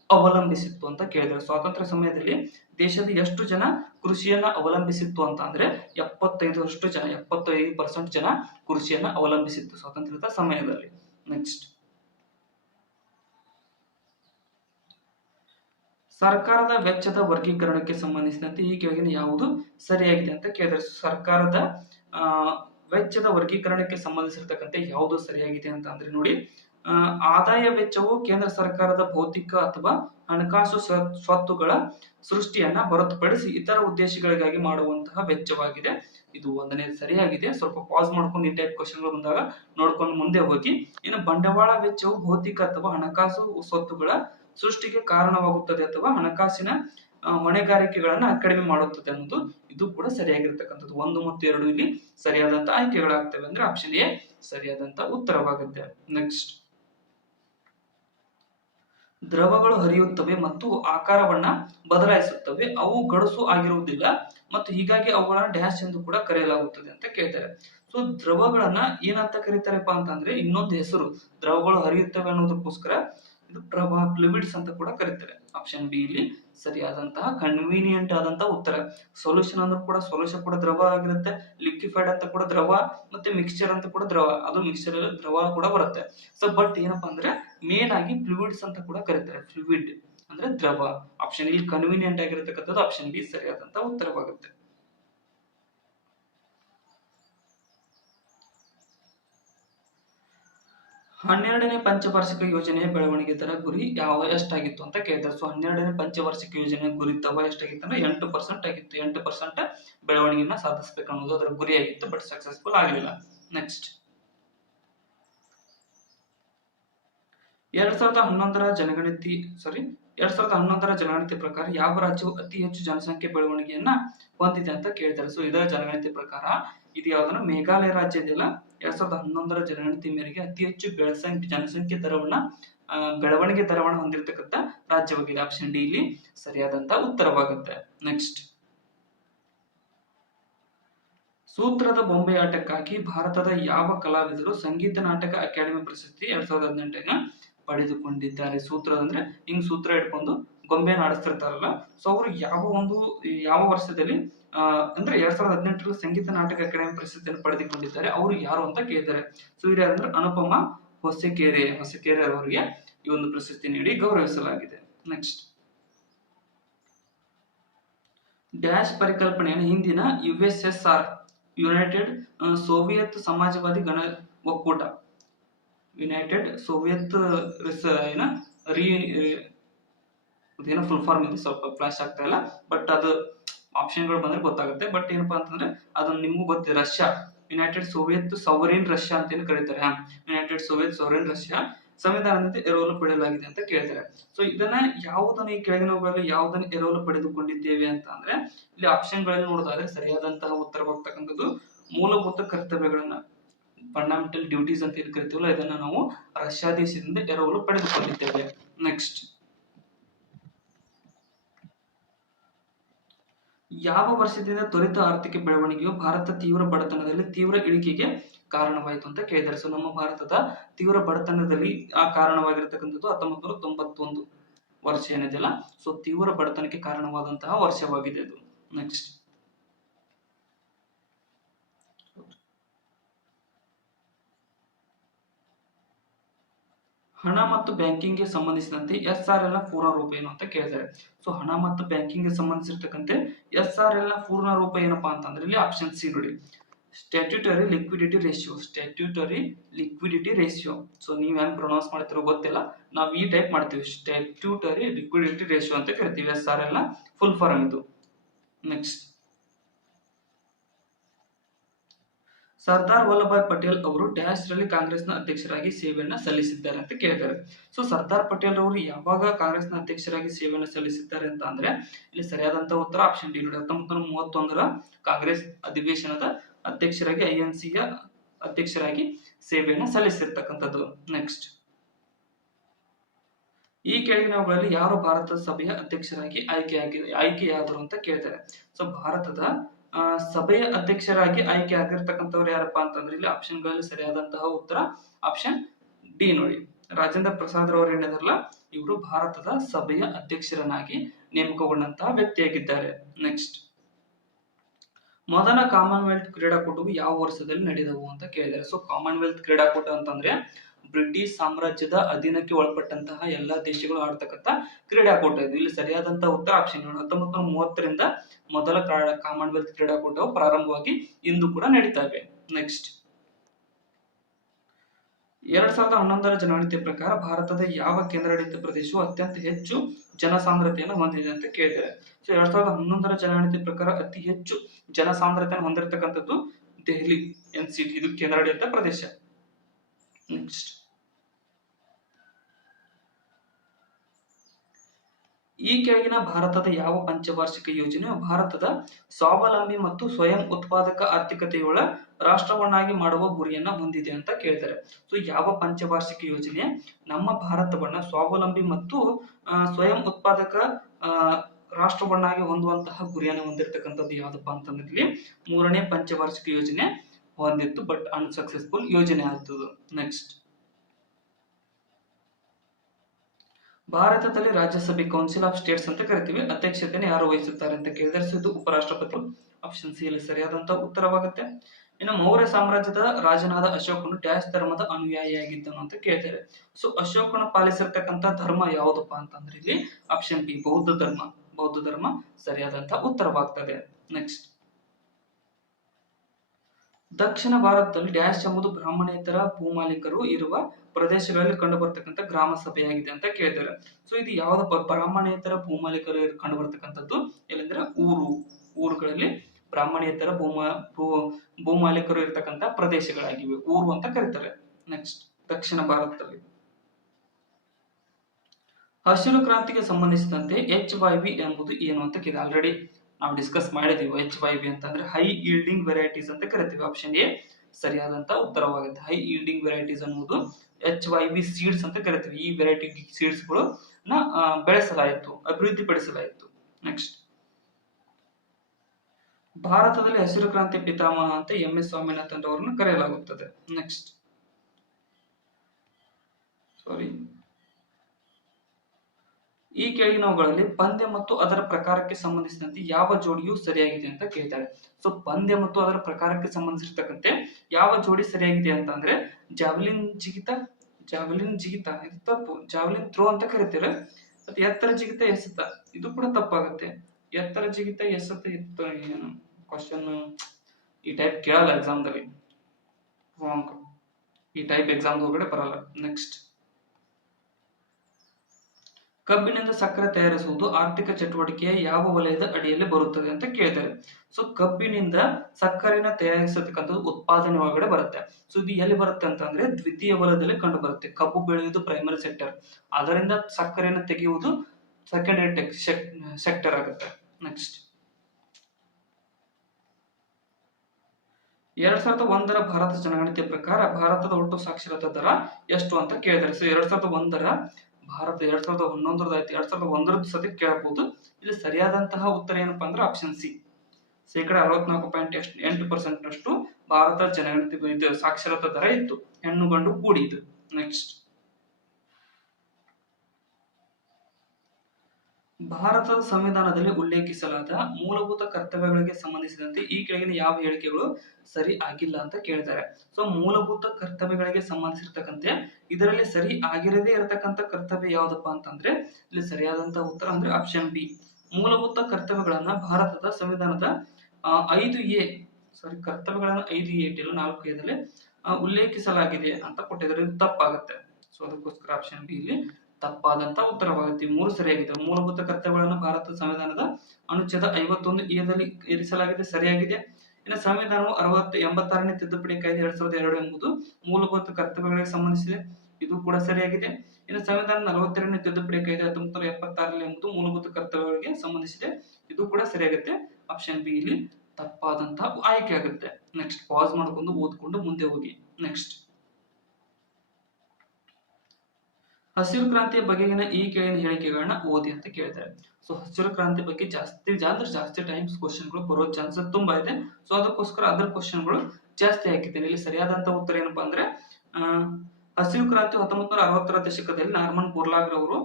ಅವಲಂಬಿಸಿತ್ತು ಅಂತ ಕೇಳಿದ್ರು. ಸ್ವಾತಂತ್ರ್ಯ ಸಮಯದಲ್ಲಿ ದೇಶದ ಎಷ್ಟು ಜನ ಕೃಷಿಯನ್ನ ಅವಲಂಬಿಸಿತ್ತು ಅಂತ ಅಂದ್ರೆ 75% ಜನ ಕೃಷಿಯನ್ನ ಅವಲಂಬಿಸಿತ್ತು ಸ್ವಾತಂತ್ರ್ಯದ ಸಮಯದಲ್ಲಿ. ನೆಕ್ಸ್ಟ್, ಸರ್ಕಾರದ ವೆಚ್ಚದ ವರ್ಗೀಕರಣಕ್ಕೆ ಸಂಬಂಧಿಸಿದಂತೆ ಈ ಕೆಳಗಿನ ಯಾವುದು ಸರಿಯಾಗಿದೆ ಅಂತ ಕೇಳಿದ್ರೆ. ಸರ್ಕಾರದ ವೆಚ್ಚದ ವರ್ಗೀಕರಣಕ್ಕೆ ಸಂಬಂಧಿಸಿರ್ತಕ್ಕಂತೆ ಯಾವುದು ಸರಿಯಾಗಿದೆ ಅಂತ ಅಂದ್ರೆ ನೋಡಿ, ಆದಾಯ ವೆಚ್ಚವು ಕೇಂದ್ರ ಸರ್ಕಾರದ ಭೌತಿಕ ಅಥವಾ ಹಣಕಾಸು ಸ್ವತ್ತುಗಳ ಸೃಷ್ಟಿಯನ್ನ ಹೊರತುಪಡಿಸಿ ಇತರ ಉದ್ದೇಶಗಳಿಗಾಗಿ ಮಾಡುವಂತಹ ವೆಚ್ಚವಾಗಿದೆ. ಇದು ಒಂದನೇ ಸರಿಯಾಗಿದೆ. ಸ್ವಲ್ಪ ಪಾಸ್ ಮಾಡ್ಕೊಂಡು ಈ ಟೈಪ್ ಕ್ವಶನ್ಗಳು ಬಂದಾಗ ನೋಡ್ಕೊಂಡು ಮುಂದೆ ಹೋಗಿ. ಇನ್ನು ಬಂಡವಾಳ ವೆಚ್ಚವು ಭೌತಿಕ ಅಥವಾ ಹಣಕಾಸು ಸ್ವತ್ತುಗಳ ಸೃಷ್ಟಿಗೆ ಕಾರಣವಾಗುತ್ತದೆ ಅಥವಾ ಹಣಕಾಸಿನ ಹೊಣೆಗಾರಿಕೆಗಳನ್ನ ಕಡಿಮೆ ಮಾಡುತ್ತದೆ ಅನ್ನೋದು ಇದು ಕೂಡ ಸರಿಯಾಗಿರ್ತಕ್ಕಂಥದ್ದು. 1 ಮತ್ತು 2 ಇಲ್ಲಿ ಸರಿಯಾದಂತ ಆಯ್ಕೆಗಳಾಗ್ತವೆ ಅಂದ್ರೆ ಆಪ್ಷನ್ ಎ ಸರಿಯಾದಂತ ಉತ್ತರವಾಗುತ್ತೆ. ನೆಕ್ಸ್ಟ್, ದ್ರವಗಳು ಹರಿಯುತ್ತವೆ ಮತ್ತು ಆಕಾರವನ್ನ ಬದಲಾಯಿಸುತ್ತವೆ, ಅವು ಗಡುಸು ಆಗಿರುವುದಿಲ್ಲ ಮತ್ತು ಹೀಗಾಗಿ ಅವುಗಳನ್ನ ಡ್ಯಾಶ್ ಎಂದು ಕೂಡ ಕರೆಯಲಾಗುತ್ತದೆ ಅಂತ ಕೇಳ್ತಾರೆ. ಸೊ ದ್ರವಗಳನ್ನ ಏನಂತ ಕರೀತಾರಪ್ಪ ಅಂತಂದ್ರೆ ಇನ್ನೊಂದು ಹೆಸರು, ದ್ರವಗಳು ಹರಿಯುತ್ತವೆ ಅನ್ನೋದಕ್ಕೋಸ್ಕರ ಇದು ಪ್ರವಾಹ ಫ್ಲೂಯಿಡ್ಸ್ ಅಂತ ಕೂಡ ಕರೀತಾರೆ. ಆಪ್ಷನ್ ಬಿ ಇಲ್ಲಿ ಸರಿಯಾದಂತಹ ಕನ್ವೀನಿಯಂಟ್ ಆದಂತಹ ಉತ್ತರ. ಸೊಲ್ಯೂಷನ್ ಅಂದ್ರೆ ಕೂಡ ಸೊಲ್ಯೂಷನ್ ಕೂಡ ದ್ರವ ಆಗಿರುತ್ತೆ, ಲಿಕ್ವಿಫೈಡ್ ಅಂತ ಕೂಡ ದ್ರವ, ಮತ್ತೆ ಮಿಕ್ಸ್ಚರ್ ಅಂತ ಕೂಡ ದ್ರವ, ಅದು ಮಿಕ್ಸ್ಚರ್ ದ್ರವ ಕೂಡ ಬರುತ್ತೆ. ಸೊ ಬಟ್ ಏನಪ್ಪಾ ಅಂದ್ರೆ ಮೇನ್ ಆಗಿ ಫ್ಲೂಯಿಡ್ಸ್ ಅಂತ ಕೂಡ ಕರೀತಾರೆ. ಫ್ಲೂಯಿಡ್ ಅಂದ್ರೆ ದ್ರವ. ಆಪ್ಷನ್ ಇಲ್ಲಿ ಕನ್ವೀನಿಯಂಟ್ ಆಗಿರತಕ್ಕಂಥದ್ದು ಆಪ್ಷನ್ ಬಿ ಸರಿಯಾದಂತಹ ಉತ್ತರವಾಗುತ್ತೆ. ಹನ್ನೆರಡನೇ ಪಂಚವಾರ್ಷಿಕ ಯೋಜನೆಯ ಬೆಳವಣಿಗೆ ದರ ಗುರಿ ಎಷ್ಟಾಗಿತ್ತು ಅಂತ ಕೇಳಿದ್ದಾರೆ. ಸೊ 12ನೇ ಪಂಚವಾರ್ಷಿಕ ಯೋಜನೆಯ ಗುರಿ ಎಷ್ಟಾಗಿತ್ತು ಅಂದ್ರೆ 8% ಆಗಿತ್ತು. 8% ಬೆಳವಣಿಗೆಯನ್ನ ಸಾಧಿಸಬೇಕು ಅನ್ನೋದು ಅದರ ಗುರಿ ಆಗಿತ್ತು, ಬಟ್ ಸಕ್ಸಸ್ಫುಲ್ ಆಗಲಿಲ್ಲ. ನೆಕ್ಸ್ಟ್, 2011ರ ಜನಗಣತಿ ಪ್ರಕಾರ ಯಾವ ರಾಜ್ಯವು ಅತಿ ಹೆಚ್ಚು ಜನಸಂಖ್ಯೆ ಬೆಳವಣಿಗೆಯನ್ನ ಹೊಂದಿದೆ ಅಂತ ಕೇಳಿದ್ದಾರೆ. ಸೊ ಇದರ ಜನಗಣತಿ ಪ್ರಕಾರ ಇದು ಯಾವ್ದನ್ನ ಮೇಘಾಲಯ ರಾಜ್ಯ ಇದೆಯಲ್ಲ, 2011ರ ಜನಗಣತಿ ಮೇರೆಗೆ ಅತಿ ಹೆಚ್ಚು ಜನಸಂಖ್ಯೆ ಬೆಳವಣಿಗೆ ದರವನ್ನು ಹೊಂದಿರತಕ್ಕಂಥ ರಾಜ್ಯವಾಗಿದೆ. ಆಪ್ಷನ್ ಡಿ ಇಲ್ಲಿ ಸರಿಯಾದಂತ ಉತ್ತರವಾಗುತ್ತೆ. ನೆಕ್ಸ್ಟ್, ಸೂತ್ರದ ಬೊಂಬೆಯಾಟಕ್ಕಾಗಿ ಭಾರತದ ಯಾವ ಕಲಾವಿದರು ಸಂಗೀತ ನಾಟಕ ಅಕಾಡೆಮಿ ಪ್ರಶಸ್ತಿ 2018ನ ಪಡೆದುಕೊಂಡಿದ್ದಾರೆ. ಸೂತ್ರ ಅಂದ್ರೆ ಹಿಂಗ್ ಸೂತ್ರ ಇಟ್ಕೊಂಡು ಗೊಂಬೆಯನ್ನು ಆಡಿಸ್ತಿರ್ತಾರಲ್ಲ, ಸೊ ಅವರು ಯಾವ ವರ್ಷದಲ್ಲಿ ಅಂದ್ರೆ 2018 ಸಂಗೀತ ನಾಟಕ ಅಕಾಡೆಮಿ ಪ್ರಶಸ್ತಿಯನ್ನು ಪಡೆದುಕೊಂಡಿದ್ದಾರೆ, ಅವರು ಯಾರು ಅಂತ ಕೇಳಿದ್ದಾರೆ. ಸೊ ಇವ್ರು ಯಾರಂದ್ರೆ ಅನುಪಮ ಹೊಸಕೆರೆ ಅವರಿಗೆ ಈ ಒಂದು ಪ್ರಶಸ್ತಿ ನೀಡಿ ಗೌರವಿಸಲಾಗಿದೆ. ನೆಕ್ಸ್ಟ್, ಡ್ಯಾಶ್ ಪರಿಕಲ್ಪನೆಯನ್ನು ಹಿಂದಿನ USSR ಯುನೈಟೆಡ್ ಸೋವಿಯತ್ ಸಮಾಜವಾದಿ ಗಣ ಒಕ್ಕೂಟ, ಯುನೈಟೆಡ್ ಸೋವಿಯತ್ ಅದೇನೋ ಫುಲ್ ಫಾರ್ಮ್ ಇದೆ, ಸ್ವಲ್ಪ ಫ್ಲಾಶ್ ಆಗ್ತಾ ಇಲ್ಲ, ಬಟ್ ಅದು ಆಪ್ಷನ್ಗಳು ಬಂದ್ರೆ ಗೊತ್ತಾಗುತ್ತೆ. ಬಟ್ ಏನಪ್ಪಾ ಅಂತಂದ್ರೆ ಅದನ್ನ ನಿಮ್ಗೂ ಗೊತ್ತಿದೆ, ರಷ್ಯಾ ಯುನೈಟೆಡ್ ಸೋವಿಯತ್ ಸವರಿನ್ ರಷ್ಯಾ ಅಂತ ಏನು ಕರೀತಾರೆ. ಯುನೈಟೆಡ್ ಸೋವಿಯತ್ ಸವರಿನ್ ರಷ್ಯಾ ಸಂವಿಧಾನದಂತೆ ಎರವಲು ಪಡೆಯಲಾಗಿದೆ ಅಂತ ಕೇಳ್ತಾರೆ. ಸೊ ಇದನ್ನ ಯಾವುದನ್ನು ಈ ಕೆಳಗಿನವುಗಳಲ್ಲಿ ಯಾವುದನ್ನು ಎರವಲು ಪಡೆದುಕೊಂಡಿದ್ದೇವೆ ಅಂತ ಅಂದ್ರೆ ಇಲ್ಲಿ ಆಪ್ಷನ್ಗಳಲ್ಲಿ ನೋಡೋದಾದ್ರೆ ಸರಿಯಾದಂತಹ ಉತ್ತರವಾಗ್ತಕ್ಕಂಥದ್ದು ಮೂಲಭೂತ ಕರ್ತವ್ಯಗಳನ್ನ, ಫಂಡಮೆಂಟಲ್ ಡ್ಯೂಟೀಸ್ ಅಂತ ಏನು ಕರಿತೀವಲ್ಲ, ಇದನ್ನ ನಾವು ರಷ್ಯಾ ದೇಶದಿಂದ ಎರವಲು ಪಡೆದುಕೊಂಡಿದ್ದೇವೆ. ನೆಕ್ಸ್ಟ್, ಯಾವ ವರ್ಷದಿಂದ ತ್ವರಿತ ಆರ್ಥಿಕ ಬೆಳವಣಿಗೆಯು ಭಾರತ ತೀವ್ರ ಬಡತನದಲ್ಲಿ ತೀವ್ರ ಇಳಿಕೆಗೆ ಕಾರಣವಾಯಿತು ಅಂತ ಕೇಳಿದ್ದಾರೆ. ಸೊ ನಮ್ಮ ಭಾರತದ ತೀವ್ರ ಬಡತನದಲ್ಲಿ ಕಾರಣವಾಗಿರ್ತಕ್ಕಂಥದ್ದು 1991 ವರ್ಷ ಏನಿದೆಯಲ್ಲ, ಸೊ ತೀವ್ರ ಬಡತನಕ್ಕೆ ಕಾರಣವಾದಂತಹ ವರ್ಷವಾಗಿದೆ ಅದು. ನೆಕ್ಸ್ಟ್, ಹಣ ಮತ್ತು ಬ್ಯಾಂಕಿಂಗ್ ಗೆ ಸಂಬಂಧಿಸಿದಂತೆ SRL ನ ಪೂರ್ಣ ರೂಪ ಏನು ಅಂತ ಕೇಳಿದ್ದಾರೆ. ಸೊ ಹಣ ಮತ್ತು ಬ್ಯಾಂಕಿಂಗ್ ಗೆ ಸಂಬಂಧಿಸಿರ್ತಕ್ಕಂತೆ SRL ನ ಪೂರ್ಣ ರೂಪ ಏನಪ್ಪಾ ಅಂತಂದ್ರೆ ಇಲ್ಲಿ ಆಪ್ಷನ್ ಸಿ ನೋಡಿ, statutory liquidity ratio. Statutory liquidity ratio. So ನೀವ್ ಹೆಂಗ್ ಪ್ರೊನೌನ್ಸ್ ಮಾಡ್ತಿರೋ ಗೊತ್ತಿಲ್ಲ, ನಾವು ಈ ಟೈಪ್ ಮಾಡ್ತೀವಿ, ಸ್ಟ್ಯಾಟ್ಯೂಟರಿ ಲಿಕ್ವಿಡಿಟಿ ರೇಷಿಯೋ ಅಂತ ಕರಿತೀವಿ. SRL ನ ಫುಲ್ ಫಾರ್ಮ್ ಇದು. ನೆಕ್ಸ್ಟ್, ಸರ್ದಾರ್ ವಲ್ಲಭಾಯ್ ಪಟೇಲ್ ಅವರು ಡ್ಯಾಶ್ ರಲ್ಲಿ ಕಾಂಗ್ರೆಸ್ನ ಅಧ್ಯಕ್ಷರಾಗಿ ಸೇವೆಯನ್ನ ಸಲ್ಲಿಸಿದ್ದಾರೆ ಅಂತ ಕೇಳಿದ್ದಾರೆ. ಸೊ ಸರ್ದಾರ್ ಪಟೇಲ್ ಅವರು ಯಾವಾಗ ಕಾಂಗ್ರೆಸ್ನ ಅಧ್ಯಕ್ಷರಾಗಿ ಸೇವೆಯನ್ನು ಸಲ್ಲಿಸಿದ್ದಾರೆ ಅಂತ ಅಂದ್ರೆ ಇಲ್ಲಿ ಸರಿಯಾದಂತಹ ಉತ್ತರ ಆಪ್ಷನ್ ಡಿ ನೋಡಿ, 1931 ಕಾಂಗ್ರೆಸ್ ಅಧಿವೇಶನದ ಅಧ್ಯಕ್ಷರಾಗಿ INC ಯ ಅಧ್ಯಕ್ಷರಾಗಿ ಸೇವೆಯನ್ನು ಸಲ್ಲಿಸಿರ್ತಕ್ಕಂಥದ್ದು. ನೆಕ್ಸ್ಟ್, ಈ ಕೆಳಗಿನವುಗಳಲ್ಲಿ ಯಾರು ಭಾರತದ ಸಭೆಯ ಅಧ್ಯಕ್ಷರಾಗಿ ಆಯ್ಕೆಯಾದರು ಅಂತ ಕೇಳ್ತಾರೆ. ಸೊ ಭಾರತದ ಸಭೆಯ ಅಧ್ಯಕ್ಷರಾಗಿ ಆಯ್ಕೆ ಆಗಿರ್ತಕ್ಕಂಥವ್ರು ಯಾರಪ್ಪಾ ಅಂತಂದ್ರೆ ಇಲ್ಲಿ ಆಪ್ಷನ್ಗಳಲ್ಲಿ ಸರಿಯಾದಂತಹ ಉತ್ತರ ಆಪ್ಷನ್ ಡಿ ನೋಡಿ, ರಾಜೇಂದ್ರ ಪ್ರಸಾದ್ ರವರು ಏನಿದಾರಲ್ಲ, ಇವರು ಭಾರತದ ಸಭೆಯ ಅಧ್ಯಕ್ಷರನ್ನಾಗಿ ನೇಮಕಗೊಂಡಂತಹ ವ್ಯಕ್ತಿಯಾಗಿದ್ದಾರೆ. ನೆಕ್ಸ್ಟ್, ಮೊದಲ ಕಾಮನ್ವೆಲ್ತ್ ಕ್ರೀಡಾಕೂಟವು ಯಾವ ವರ್ಷದಲ್ಲಿ ನಡೆದವು ಅಂತ ಕೇಳಿದ್ದಾರೆ. ಸೊ ಕಾಮನ್ವೆಲ್ತ್ ಕ್ರೀಡಾಕೂಟ ಅಂತಂದ್ರೆ ಬ್ರಿಟಿಷ್ ಸಾಮ್ರಾಜ್ಯದ ಅಧೀನಕ್ಕೆ ಒಳಪಟ್ಟಂತಹ ಎಲ್ಲಾ ದೇಶಗಳು ಆಡ್ತಕ್ಕಂಥ ಕ್ರೀಡಾಕೂಟ ಇದು. ಇಲ್ಲಿ ಸರಿಯಾದಂತಹ ಉತ್ತರ ಆಪ್ಷನ್ 1930ರಿಂದ ಮೊದಲ ಕಾಮನ್ವೆಲ್ತ್ ಕ್ರೀಡಾಕೂಟವು ಪ್ರಾರಂಭವಾಗಿ ಇಂದು ಕೂಡ ನಡೀತಾ ಇವೆ. ನೆಕ್ಸ್ಟ್, 2011ರ ಜನಗಣತಿ ಪ್ರಕಾರ ಭಾರತದ ಯಾವ ಕೇಂದ್ರಾಡಳಿತ ಪ್ರದೇಶವು ಅತ್ಯಂತ ಹೆಚ್ಚು ಜನಸಾಂದ್ರತೆಯನ್ನು ಹೊಂದಿದೆ ಅಂತ ಕೇಳಿದ್ದಾರೆ. ಸೊ 2011ರ ಜನಗಣತಿ ಪ್ರಕಾರ ಅತಿ ಹೆಚ್ಚು ಜನಸಾಂದ್ರತೆಯನ್ನು ಹೊಂದಿರತಕ್ಕಂಥದ್ದು ದೆಹಲಿ NCT, ಇದು ಕೇಂದ್ರಾಡಳಿತ ಪ್ರದೇಶ. ನೆಕ್ಸ್ಟ್, ಈ ಕೆಳಗಿನ ಭಾರತದ ಯಾವ ಪಂಚವಾರ್ಷಿಕ ಯೋಜನೆಯು ಭಾರತದ ಸ್ವಾವಲಂಬಿ ಮತ್ತು ಸ್ವಯಂ ಉತ್ಪಾದಕ ಆರ್ಥಿಕತೆಯುಳ್ಳ ರಾಷ್ಟ್ರವನ್ನಾಗಿ ಮಾಡುವ ಗುರಿಯನ್ನ ಹೊಂದಿದೆ ಅಂತ ಕೇಳಿದ್ದಾರೆ. ಸೊ ಯಾವ ಪಂಚವಾರ್ಷಿಕ ಯೋಜನೆ ನಮ್ಮ ಭಾರತವನ್ನ ಸ್ವಾವಲಂಬಿ ಮತ್ತು ಸ್ವಯಂ ಉತ್ಪಾದಕ ರಾಷ್ಟ್ರವನ್ನಾಗಿ ಹೊಂದುವಂತಹ ಗುರಿಯನ್ನು ಹೊಂದಿರತಕ್ಕಂಥದ್ದು ಯಾವ್ದಪ್ಪ ಅಂತಂದ್ರೆ ಇಲ್ಲಿ 3ನೇ ಪಂಚವಾರ್ಷಿಕ ಯೋಜನೆ ಹೊಂದಿತ್ತು, ಬಟ್ ಅನ್ಸಕ್ಸೆಸ್ಫುಲ್ ಯೋಜನೆ ಆಗ್ತದೆ. ನೆಕ್ಸ್ಟ್, ಭಾರತದಲ್ಲಿ ರಾಜ್ಯಸಭೆ ಕೌನ್ಸಿಲ್ ಆಫ್ ಸ್ಟೇಟ್ಸ್ ಅಂತ ಕರಿತೀವಿ, ಅಧ್ಯಕ್ಷತೆಯನ್ನು ಯಾರು ವಹಿಸುತ್ತಾರೆ ಅಂತ ಕೇಳಿದರೆ ಇದು ಉಪರಾಷ್ಟ್ರಪತಿ. ಆಪ್ಷನ್ ಸಿ ಅಲ್ಲಿ ಸರಿಯಾದಂತಹ ಉತ್ತರವಾಗುತ್ತೆ. ಇನ್ನು ಮೌರ್ಯ ಸಾಮ್ರಾಜ್ಯದ ರಾಜನಾದ ಅಶೋಕನು ಡ್ಯಾಶ್ ಧರ್ಮದ ಅನುಯಾಯಿಯಾಗಿದ್ದನು ಅಂತ ಕೇಳ್ತಾರೆ. ಸೊ ಅಶೋಕನು ಪಾಲಿಸಿರ್ತಕ್ಕಂಥ ಧರ್ಮ ಯಾವುದಪ್ಪ ಅಂತಂದ್ರೆ ಇಲ್ಲಿ ಆಪ್ಷನ್ ಬಿ ಬೌದ್ಧ ಧರ್ಮ. ಬೌದ್ಧ ಧರ್ಮ ಸರಿಯಾದಂತಹ ಉತ್ತರವಾಗ್ತದೆ. ನೆಕ್ಸ್ಟ್, ದಕ್ಷಿಣ ಭಾರತದಲ್ಲಿ ಡ್ಯಾಶ್ ಎಂಬುದು ಬ್ರಾಹ್ಮಣೇತರ ಭೂಮಾಲೀಕರು ಇರುವ ಪ್ರದೇಶಗಳಲ್ಲಿ ಕಂಡು ಬರ್ತಕ್ಕಂಥ ಗ್ರಾಮ ಸಭೆಯಾಗಿದೆ ಅಂತ ಕೇಳಿದ್ದಾರೆ. ಸೊ ಇದು ಯಾವ್ದಪ್ಪ, ಬ್ರಾಹ್ಮಣೇತರ ಭೂಮಾಲೀಕರು ಕಂಡು ಬರ್ತಕ್ಕಂಥದ್ದು ಎಲ್ಲಂದ್ರೆ ಊರುಗಳಲ್ಲಿ ಬ್ರಾಹ್ಮಣೇತರ ಭೂಮಾಲೀಕರು ಇರ್ತಕ್ಕಂಥ ಪ್ರದೇಶಗಳಾಗಿವೆ, ಊರು ಅಂತ ಕರೀತಾರೆ. ನೆಕ್ಸ್ಟ್, ದಕ್ಷಿಣ ಭಾರತದಲ್ಲಿ ಹಸಿರು ಕ್ರಾಂತಿಗೆ ಸಂಬಂಧಿಸಿದಂತೆ HYV ಎಂಬುದು ಏನು ಅಂತ ಕೇಳಿದೆ. ಆಲ್ರೆಡಿ ನಾವು ಡಿಸ್ಕಸ್ ಮಾಡಿದೀವಿ. HYV ಅಂತಂದ್ರೆ ಹೈ ಈಲ್ಡಿಂಗ್ ವೆರೈಟೀಸ್ ಅಂತ ಕರಿತೀವಿ. ಆಪ್ಷನ್ ಎ ಸರಿಯಾದಂತ ಉತ್ತರವಾಗುತ್ತೆ. ಹೈ ಈಲ್ಡಿಂಗ್ ವೆರೈಟೀಸ್ ಅನ್ನುವುದು HYV ಸೀಡ್ಸ್ ಅಂತ ಕರಿತೀವಿ. ಈ ವೆರೈಟಿ ಸೀಡ್ಸ್ ಗಳು ಬೆಳೆಸಲಾಯಿತು, ಅಭಿವೃದ್ಧಿ ಪಡಿಸಲಾಯಿತು. ನೆಕ್ಸ್ಟ್, ಭಾರತದಲ್ಲಿ ಹಸಿರು ಕ್ರಾಂತಿ ಪಿತಾಮಹ ಅಂತ MS ಸ್ವಾಮಿನಾಥನ್ ಅವರನ್ನು ಕರೆಯಲಾಗುತ್ತದೆ. ನೆಕ್ಸ್ಟ್, ಈ ಕೆಳಗಿನವುಗಳಲ್ಲಿ ಪಂದ್ಯ ಮತ್ತು ಅದರ ಪ್ರಕಾರಕ್ಕೆ ಸಂಬಂಧಿಸಿದಂತೆ ಯಾವ ಜೋಡಿಯು ಸರಿಯಾಗಿದೆ ಅಂತ ಕೇಳ್ತಾರೆ. ಸೊ ಪಂದ್ಯ ಮತ್ತು ಅದರ ಪ್ರಕಾರಕ್ಕೆ ಸಂಬಂಧಿಸಿರ್ತಕ್ಕಂತೆ ಯಾವ ಜೋಡಿ ಸರಿಯಾಗಿದೆ ಅಂತ ಅಂದ್ರೆ ಜಾವ್ಲಿನ್ ಜಿಗಿತ, ಇದು ತಪ್ಪು. ಜಾವ್ಲಿನ್ ಥ್ರೋ ಅಂತ ಕರಿತೀರ. ಮತ್ತೆ ಎತ್ತರ ಜಿಗಿತ ಎಸೆತ ಇದು ಕೂಡ ತಪ್ಪಾಗುತ್ತೆ. ಎತ್ತರ ಜಿಗಿತ ಎಸೆತ ಇತ್ತು ಏನು ಕ್ವಶನ್ ಈ ಟೈಪ್ ಕೇಳಲ್ಲ ಎಕ್ಸಾಮ್ದಲ್ಲಿ, ರಾಂಗ್. ಈ ಟೈಪ್ ಎಕ್ಸಾಮ್ ಒಳಗಡೆ ಬರಲ್ಲ. ನೆಕ್ಸ್ಟ್, ಕಬ್ಬಿನಿಂದ ಸಕ್ಕರೆ ತಯಾರಿಸುವುದು ಆರ್ಥಿಕ ಚಟುವಟಿಕೆಯ ಯಾವ ವಲಯದ ಅಡಿಯಲ್ಲಿ ಬರುತ್ತದೆ ಅಂತ ಕೇಳ್ತಾರೆ. ಸೊ ಕಬ್ಬಿನಿಂದ ಸಕ್ಕರೆನ ತಯಾರಿಸತಕ್ಕಂಥದ್ದು ಉತ್ಪಾದನೆ ಒಳಗಡೆ ಬರುತ್ತೆ. ಸೊ ಇದು ಎಲ್ಲಿ ಬರುತ್ತೆ ಅಂತಂದ್ರೆ ದ್ವಿತೀಯ ವಲಯದಲ್ಲಿ ಕಂಡು ಬರುತ್ತೆ. ಕಬ್ಬು ಬೆಳೆಯುವುದು ಪ್ರೈಮರಿ ಸೆಕ್ಟರ್, ಅದರಿಂದ ಸಕ್ಕರೆಯನ್ನು ತೆಗೆಯುವುದು ಸೆಕೆಂಡರಿ ಸೆಕ್ಟರ್ ಆಗುತ್ತೆ. ನೆಕ್ಸ್ಟ್, 2001ರ ಭಾರತ ಜನಗಣತಿಯ ಪ್ರಕಾರ ಭಾರತದ ಒಟ್ಟು ಸಾಕ್ಷರತಾ ದರ ಎಷ್ಟು ಅಂತ ಕೇಳಿದ್ದಾರೆ. ಸೊ 2001ರ ಭಾರತ 2011 ಆಯ್ತು, 2001 ಸದ್ಯ ಕೇಳಬಹುದು. ಇಲ್ಲಿ ಸರಿಯಾದಂತಹ ಉತ್ತರ ಏನಪ್ಪಾ ಅಂದ್ರೆ ಆಪ್ಷನ್ ಸಿ, 64.8% ಭಾರತ ಜನಗಣತಿ ಸಾಕ್ಷರತಾ ದರ ಇತ್ತು, ಹೆಣ್ಣು ಗಂಡು ಕೂಡಿ ಇದು. ನೆಕ್ಸ್ಟ್, ಭಾರತದ ಸಂವಿಧಾನದಲ್ಲಿ ಉಲ್ಲೇಖಿಸಲಾದ ಮೂಲಭೂತ ಕರ್ತವ್ಯಗಳಿಗೆ ಸಂಬಂಧಿಸಿದಂತೆ ಈ ಕೆಳಗಿನ ಯಾವ ಹೇಳಿಕೆಗಳು ಸರಿ ಆಗಿಲ್ಲ ಅಂತ ಕೇಳಿದ್ದಾರೆ. ಸೊ ಮೂಲಭೂತ ಕರ್ತವ್ಯಗಳಿಗೆ ಸಂಬಂಧಿಸಿರ್ತಕ್ಕಂತೆ ಇದರಲ್ಲಿ ಸರಿ ಆಗಿರದೇ ಇರತಕ್ಕಂತ ಕರ್ತವ್ಯ ಯಾವ್ದಪ್ಪ ಅಂತಂದ್ರೆ ಇಲ್ಲಿ ಸರಿಯಾದಂತಹ ಉತ್ತರ ಅಂದ್ರೆ ಆಪ್ಷನ್ ಬಿ. ಮೂಲಭೂತ ಕರ್ತವ್ಯಗಳನ್ನ ಭಾರತದ ಸಂವಿಧಾನದ 5A ಕರ್ತವ್ಯಗಳನ್ನ 5A ಇಟ್ಟಿಲ್ಲ 4Aದಲ್ಲಿ ಉಲ್ಲೇಖಿಸಲಾಗಿದೆ ಅಂತ ಕೊಟ್ಟಿದ್ದಾರೆ. ಇದು ತಪ್ಪಾಗುತ್ತೆ. ಸೊ ಅದಕ್ಕೋಸ್ಕರ ಆಪ್ಷನ್ ಬಿ ಇಲ್ಲಿ ತಪ್ಪಾದಂತ ಉತ್ತರವಾಗುತ್ತೆ. 3 ಸರಿಯಾಗಿದೆ. ಮೂಲಭೂತ ಕರ್ತವ್ಯಗಳನ್ನು ಭಾರತದ ಸಂವಿಧಾನದ ಅನುಚ್ಛೇದ 51A ಇರಿಸಲಾಗಿದೆ, ಸರಿಯಾಗಿದೆ. ಇನ್ನು ಸಂವಿಧಾನವು 86ನೇ ತಿದ್ದುಪಡಿ ಕಾಯ್ದೆ 2002 ಎಂಬುದು ಮೂಲಭೂತ ಕರ್ತವ್ಯಗಳಿಗೆ ಸಂಬಂಧಿಸಿದೆ, ಇದು ಕೂಡ ಸರಿಯಾಗಿದೆ. ಇನ್ನು ಸಂವಿಧಾನ 42ನೇ ತಿದ್ದುಪಡಿ ಕಾಯ್ದೆ 1976 ಎಂಬುದು ಮೂಲಭೂತ ಕರ್ತವ್ಯಗಳಿಗೆ ಸಂಬಂಧಿಸಿದೆ, ಇದು ಕೂಡ ಸರಿಯಾಗುತ್ತೆ. ಆಪ್ಷನ್ ಬಿ ಇಲ್ಲಿ ತಪ್ಪಾದಂತಹ ಆಯ್ಕೆ ಆಗುತ್ತೆ. ನೆಕ್ಸ್ಟ್, ಪಾಸ್ ಮಾಡ್ಕೊಂಡು ಓದ್ಕೊಂಡು ಮುಂದೆ ಹೋಗಿ. ನೆಕ್ಸ್ಟ್, ಹಸಿರು ಕ್ರಾಂತಿಯ ಬಗೆಗಿನ ಈ ಕೆಳಗಿನ ಹೇಳಿಕೆಗಳನ್ನ ಓದಿ ಅಂತ ಕೇಳ್ತಾರೆ. ಸೊ ಹಸಿರು ಕ್ರಾಂತಿ ಬಗ್ಗೆ ಜಾಸ್ತಿ ಟೈಮ್ಸ್ ಕ್ವಶನ್ಗಳು ಬರೋ ಚಾನ್ಸಸ್ ತುಂಬಾ ಇದೆ. ಸೊ ಅದಕ್ಕೋಸ್ಕರ ಅದರ ಕ್ವಶನ್ಗಳು ಜಾಸ್ತಿ ಹಾಕಿದ್ದೇನೆ. ಇಲ್ಲಿ ಸರಿಯಾದಂತ ಉತ್ತರ ಏನಪ್ಪಾ ಅಂದ್ರೆ ಹಸಿರು ಕ್ರಾಂತಿ 1960ರ ದಶಕದಲ್ಲಿ ನಾರ್ಮನ್ ಬೋರ್ಲಾಗ್ ರವರು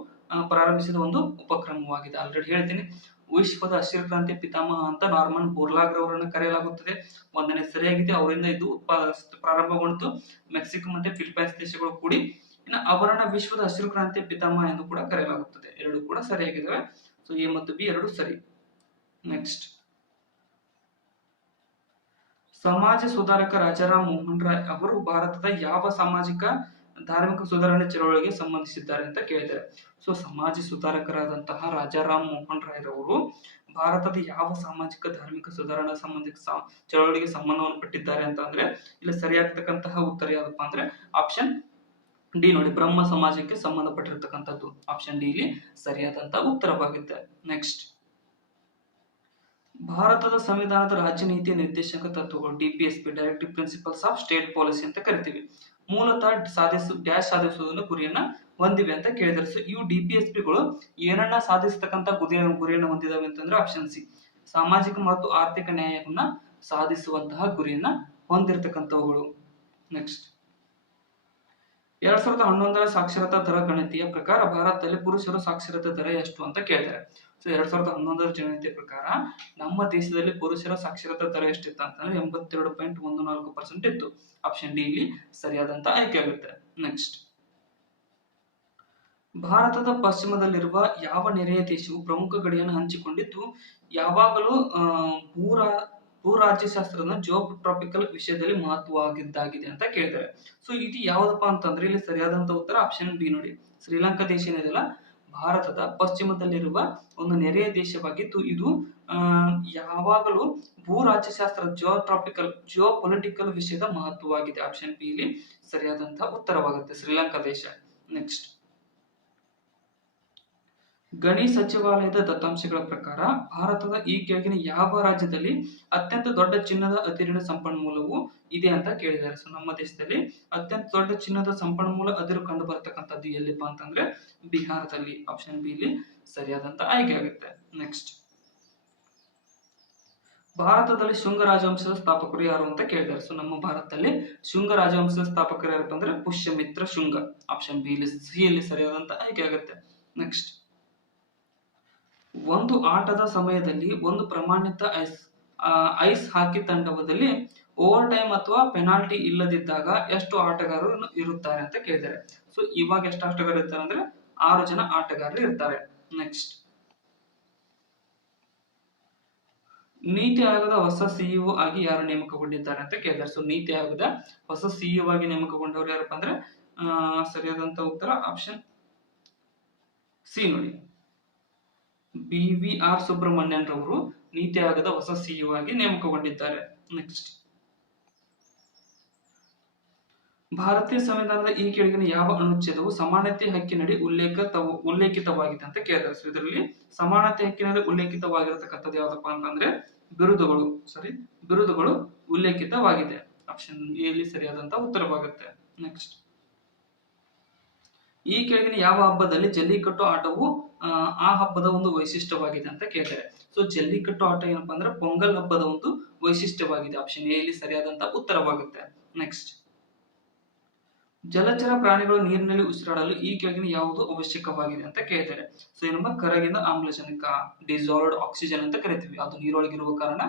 ಪ್ರಾರಂಭಿಸಿದ ಒಂದು ಉಪಕ್ರಮವಾಗಿದೆ. ಆಲ್ರೆಡಿ ಹೇಳ್ತೀನಿ, ವಿಶ್ವದ ಹಸಿರು ಕ್ರಾಂತಿ ಪಿತಾಮಹ ಅಂತ ನಾರ್ಮನ್ ಬೋರ್ಲಾಗ್ ರವರನ್ನು ಕರೆಯಲಾಗುತ್ತದೆ. 1ನೇ ಸರಿಯಾಗಿದೆ. ಅವರಿಂದ ಇದು ಪ್ರಾರಂಭಗೊಂಡಿತು. ಮೆಕ್ಸಿಕೋ ಮತ್ತೆ ಫಿಲಿಪೈನ್ಸ್ ದೇಶಗಳು ಕೂಡಿ ಇನ್ನು ಅವರನ್ನ ವಿಶ್ವದ ಹಸಿರು ಕ್ರಾಂತಿಯ ಪಿತಾಮಹ ಎಂದು ಕೂಡ ಕರೆಯಲಾಗುತ್ತದೆ. ಎರಡು ಕೂಡ ಸರಿಯಾಗಿದ್ದಾವೆ. ಸೊ ಎ ಮತ್ತು ಬಿ ಎರಡು ಸರಿ. ನೆಕ್ಸ್ಟ್, ಸಮಾಜ ಸುಧಾರಕ ರಾಜಾರಾಮ್ ಮೋಹನ್ ರಾಯ್ ಅವರು ಭಾರತದ ಯಾವ ಸಾಮಾಜಿಕ ಧಾರ್ಮಿಕ ಸುಧಾರಣೆ ಚಳವಳಿಗೆ ಸಂಬಂಧಿಸಿದ್ದಾರೆ ಅಂತ ಕೇಳಿದ್ದಾರೆ. ಸೊ ಸಮಾಜ ಸುಧಾರಕರಾದಂತಹ ರಾಜಾರಾಮ್ ಮೋಹನ್ ರಾಯ್ ರವರು ಭಾರತದ ಯಾವ ಸಾಮಾಜಿಕ ಧಾರ್ಮಿಕ ಸುಧಾರಣಾ ಸಂಬಂಧಿತ ಚಳವಳಿಗೆ ಸಂಬಂಧವನ್ನು ಪಟ್ಟಿದ್ದಾರೆ ಅಂತ ಅಂದ್ರೆ ಇಲ್ಲಿ ಸರಿಯಾಗ್ತಕ್ಕಂತಹ ಉತ್ತರ ಯಾವ್ದಪ್ಪ ಅಂದ್ರೆ ಆಪ್ಷನ್ ಡಿ ನೋಡಿ, ಬ್ರಹ್ಮ ಸಮಾಜಕ್ಕೆ ಸಂಬಂಧಪಟ್ಟಿರ್ತಕ್ಕಂಥದ್ದು. ಆಪ್ಷನ್ ಡಿ ಇಲ್ಲಿ ಸರಿಯಾದಂತಹ ಉತ್ತರವಾಗುತ್ತೆ. ನೆಕ್ಸ್ಟ್, ಭಾರತದ ಸಂವಿಧಾನದ ರಾಜ್ಯ ನೀತಿಯ ನಿರ್ದೇಶಕ ತತ್ವಗಳು DPSP directive principles of state policy ಅಂತ ಕರಿತೀವಿ. ಮೂಲತಃ ಸಾಧಿಸುವುದನ್ನು ಗುರಿಯನ್ನ ಹೊಂದಿವೆ ಅಂತ ಕೇಳಿದರೆ. ಸೊ ಇವು DPSPಗಳು ಏನನ್ನ ಸಾಧಿಸತಕ್ಕಂತ ಗುರಿಯನ್ನು ಹೊಂದಿದಾವೆ ಅಂತಂದ್ರೆ ಆಪ್ಷನ್ ಸಿ, ಸಾಮಾಜಿಕ ಮತ್ತು ಆರ್ಥಿಕ ನ್ಯಾಯವನ್ನ ಸಾಧಿಸುವಂತಹ ಗುರಿಯನ್ನ ಹೊಂದಿರತಕ್ಕಂಥವುಗಳು. ನೆಕ್ಸ್ಟ್, 2011ರ ಸಾಕ್ಷರತಾ ದರ ಗಣತಿಯ ಪ್ರಕಾರ ಭಾರತದಲ್ಲಿ ಪುರುಷರ ಸಾಕ್ಷರತಾ ದರ ಎಷ್ಟು ಅಂತ ಕೇಳ್ತಾರೆ. ಸೊ 2011ರ ಜನಗಣತಿಯ ಪ್ರಕಾರ ನಮ್ಮ ದೇಶದಲ್ಲಿ ಪುರುಷರ ಸಾಕ್ಷರತಾ ದರ ಎಷ್ಟಿತ್ತು ಅಂತಂದ್ರೆ 82.14% ಇತ್ತು. ಆಪ್ಷನ್ ಡಿ ಇಲ್ಲಿ ಸರಿಯಾದಂತ ಆಯ್ಕೆ ಆಗುತ್ತೆ. ನೆಕ್ಸ್ಟ್, ಭಾರತದ ಪಶ್ಚಿಮದಲ್ಲಿರುವ ಯಾವ ನೆರೆಯ ದೇಶವು ಪ್ರಮುಖ ಗಡಿಯನ್ನು ಹಂಚಿಕೊಂಡಿದ್ದು ಯಾವಾಗಲೂ ಭೂರಾಜ್ಯಶಾಸ್ತ್ರದ ಜಿಯೋಟ್ರಾಪಿಕಲ್ ವಿಷಯದಲ್ಲಿ ಮಹತ್ವವಾಗಿದ್ದಾಗಿದೆ ಅಂತ ಕೇಳಿದ್ದಾರೆ. ಸೊ ಇದು ಯಾವ್ದಪ್ಪ ಅಂತಂದ್ರೆ ಇಲ್ಲಿ ಸರಿಯಾದಂತ ಉತ್ತರ ಆಪ್ಷನ್ ಬಿ ನೋಡಿ, ಶ್ರೀಲಂಕಾ ದೇಶ ಏನಿದೆಯಲ್ಲ ಭಾರತದ ಪಶ್ಚಿಮದಲ್ಲಿರುವ ಒಂದು ನೆರೆಯ ದೇಶವಾಗಿದ್ದು ಇದು ಯಾವಾಗಲೂ ಭೂರಾಜ್ಯಶಾಸ್ತ್ರ ಜಿಯೋಪೊಲಿಟಿಕಲ್ ವಿಷಯದ ಮಹತ್ವವಾಗಿದೆ. ಆಪ್ಷನ್ ಬಿ ಇಲ್ಲಿ ಸರಿಯಾದಂತಹ ಉತ್ತರವಾಗುತ್ತೆ, ಶ್ರೀಲಂಕಾ ದೇಶ. ನೆಕ್ಸ್ಟ್, ಗಣಿ ಸಚಿವಾಲಯದ ದತ್ತಾಂಶಗಳ ಪ್ರಕಾರ ಭಾರತದ ಈ ಕೆಳಗಿನ ಯಾವ ರಾಜ್ಯದಲ್ಲಿ ಅತ್ಯಂತ ದೊಡ್ಡ ಚಿನ್ನದ ಅದಿರಿನ ಸಂಪನ್ಮೂಲವು ಇದೆ ಅಂತ ಕೇಳಿದ್ದಾರೆ. ಸೊ ನಮ್ಮ ದೇಶದಲ್ಲಿ ಅತ್ಯಂತ ದೊಡ್ಡ ಚಿನ್ನದ ಸಂಪನ್ಮೂಲ ಅದಿರು ಕಂಡು ಬರ್ತಕ್ಕಂಥದ್ದು ಎಲ್ಲಿಪ್ಪ ಅಂತಂದ್ರೆ ಬಿಹಾರದಲ್ಲಿ. ಆಪ್ಷನ್ ಬಿ ಇಲ್ಲಿ ಸರಿಯಾದಂತ ಆಯ್ಕೆ ಆಗುತ್ತೆ. ನೆಕ್ಸ್ಟ್, ಭಾರತದಲ್ಲಿ ಶುಂಗ ರಾಜವಂಶದ ಸ್ಥಾಪಕರು ಯಾರು ಅಂತ ಕೇಳಿದ್ದಾರೆ. ಸೊ ನಮ್ಮ ಭಾರತದಲ್ಲಿ ಶುಂಗ ರಾಜವಂಶದ ಸ್ಥಾಪಕರು ಯಾರಪ್ಪ ಅಂದ್ರೆ ಪುಷ್ಯಮಿತ್ರ ಶುಂಗ. ಆಪ್ಷನ್ ಬಿ ಇಲ್ಲಿ ಸಿ ಇಲ್ಲಿ ಸರಿಯಾದಂತ ಆಯ್ಕೆ ಆಗುತ್ತೆ. ನೆಕ್ಸ್ಟ್, ಒಂದು ಆಟದ ಸಮಯದಲ್ಲಿ ಒಂದು ಪ್ರಮಾಣಿತ ಐಸ್ ಹಾಕಿ ತಂಡದಲ್ಲಿ ಓವರ್ ಟೈಮ್ ಅಥವಾ ಪೆನಾಲ್ಟಿ ಇಲ್ಲದಿದ್ದಾಗ ಎಷ್ಟು ಆಟಗಾರರು ಇರುತ್ತಾರೆ ಅಂತ ಕೇಳಿದ್ದಾರೆ. ಸೊ ಇವಾಗ ಎಷ್ಟು ಆಟಗಾರರು ಇರ್ತಾರೆ ಅಂದ್ರೆ 6 ಜನ ಆಟಗಾರರು ಇರ್ತಾರೆ. ನೆಕ್ಸ್ಟ್, ನೀತಿ ಆಯೋಗದ ಹೊಸ ಸಿಇಒ ಆಗಿ ಯಾರು ನೇಮಕಗೊಂಡಿದ್ದಾರೆ ಅಂತ ಕೇಳಿದ್ದಾರೆ. ಸೊ ನೀತಿ ಆಯೋಗದ ಹೊಸ ಸಿಇಒ ಆಗಿ ನೇಮಕಗೊಂಡವರು ಯಾರಪ್ಪ ಅಂದ್ರೆ ಸರಿಯಾದಂತ ಉತ್ತರ ಆಪ್ಷನ್ ಸಿ ನೋಡಿ, BVR ಸುಬ್ರಹ್ಮಣ್ಯನ್ ರವರು ನೀತಿ ಆಯೋಗದ ಹೊಸ ಸಿಇಒ ಆಗಿ ನೇಮಕಗೊಂಡಿದ್ದಾರೆ. ನೆಕ್ಸ್ಟ್, ಭಾರತೀಯ ಸಂವಿಧಾನದ ಈ ಕೆಳಗಿನ ಯಾವ ಅನುಚ್ಛೇದವು ಸಮಾನತೆ ಹಕ್ಕಿನಡಿ ಉಲ್ಲೇಖಿತವಾಗಿದೆ ಅಂತ ಕೇಳಿದ್ದಾರೆ. ಸೊ ಇದರಲ್ಲಿ ಸಮಾನತೆ ಹಕ್ಕಿನಲ್ಲಿ ಉಲ್ಲೇಖಿತವಾಗಿರತಕ್ಕಂಥದ್ದು ಯಾವ್ದಪ್ಪ ಅಂತಂದ್ರೆ ಬಿರುದುಗಳು ಉಲ್ಲೇಖಿತವಾಗಿದೆ. ಆಪ್ಷನ್ ಎ ಯಲ್ಲಿ ಸರಿಯಾದಂತ ಉತ್ತರವಾಗುತ್ತೆ. ನೆಕ್ಸ್ಟ್, ಈ ಕೆಳಗಿನ ಯಾವ ಹಬ್ಬದಲ್ಲಿ ಜಲ್ಲಿಕಟ್ಟು ಆಟವು ಆ ಹಬ್ಬದ ಒಂದು ವೈಶಿಷ್ಟ್ಯವಾಗಿದೆ ಅಂತ ಕೇಳ್ತಾರೆ. ಸೊ ಜಲ್ಲಿಕಟ್ಟು ಆಟ ಏನಪ್ಪಾ ಅಂದ್ರೆ ಪೊಂಗಲ್ ಹಬ್ಬದ ಒಂದು ವೈಶಿಷ್ಟ್ಯವಾಗಿದೆ. ಆಪ್ಷನ್ ಎ ಯಲ್ಲಿ ಸರಿಯಾದಂತ ಉತ್ತರವಾಗುತ್ತೆ. ನೆಕ್ಸ್ಟ್, ಜಲಚರ ಪ್ರಾಣಿಗಳು ನೀರಿನಲ್ಲಿ ಉಸಿರಾಡಲು ಈ ಕೆಳಗಿನ ಯಾವುದು ಅವಶ್ಯಕವಾಗಿದೆ ಅಂತ ಕೇಳ್ತಾರೆ. ಸೊ ಏನಪ್ಪ, ಕರಗಿದ ಆಮ್ಲಜನಕ, ಡಿಸಾಲ್ವ್ಡ್ ಆಕ್ಸಿಜನ್ ಅಂತ ಕರಿತೀವಿ, ಅದು ನೀರೊಳಗಿರುವ ಕಾರಣ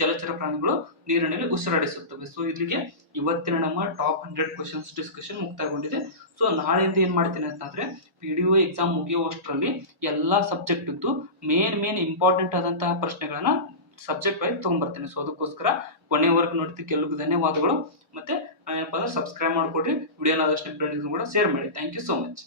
ಜಲಚರ ಪ್ರಾಣಿಗಳು ನೀರಿನಲ್ಲಿ ಉಸಿರಾಡಿಸುತ್ತವೆ. ಸೊ ಇಲ್ಲಿಗೆ ಇವತ್ತಿನ ನಮ್ಮ ಟಾಪ್ 100 ಕ್ವಶನ್ಸ್ ಡಿಸ್ಕಷನ್ ಮುಕ್ತಾಯಗೊಂಡಿದೆ. ಸೊ ನಾಳೆಯಿಂದ ಏನ್ ಮಾಡ್ತೀನಿ ಅಂತಂದ್ರೆ PDO ಎಕ್ಸಾಮ್ ಮುಗಿಯುವಷ್ಟರಲ್ಲಿ ಎಲ್ಲಾ ಸಬ್ಜೆಕ್ಟ್ ಇದ್ದು ಮೇನ್ ಇಂಪಾರ್ಟೆಂಟ್ ಆದಂತಹ ಪ್ರಶ್ನೆಗಳನ್ನ ಸಬ್ಜೆಕ್ಟ್ ವೈಸ್ ತಗೊಂಡ್ಬರ್ತೇನೆ. ಸೊ ಅದಕ್ಕೋಸ್ಕರ ಕೊನೆವರೆಗೂ ನೋಡ್ತಿದ್ದಕ್ಕೆ ಎಲ್ಲರಿಗೂ ಧನ್ಯವಾದಗಳು. ಮತ್ತೆ ಏನಪ್ಪ ಅಂದ್ರೆ ಸಬ್ಸ್ಕ್ರೈಬ್ ಮಾಡ್ಕೊಡ್ರಿ, ವಿಡಿಯೋನ ಆದಷ್ಟು ಫ್ರೆಂಡ್ಸ್ ಕೂಡ ಶೇರ್ ಮಾಡಿ. Thank you so much.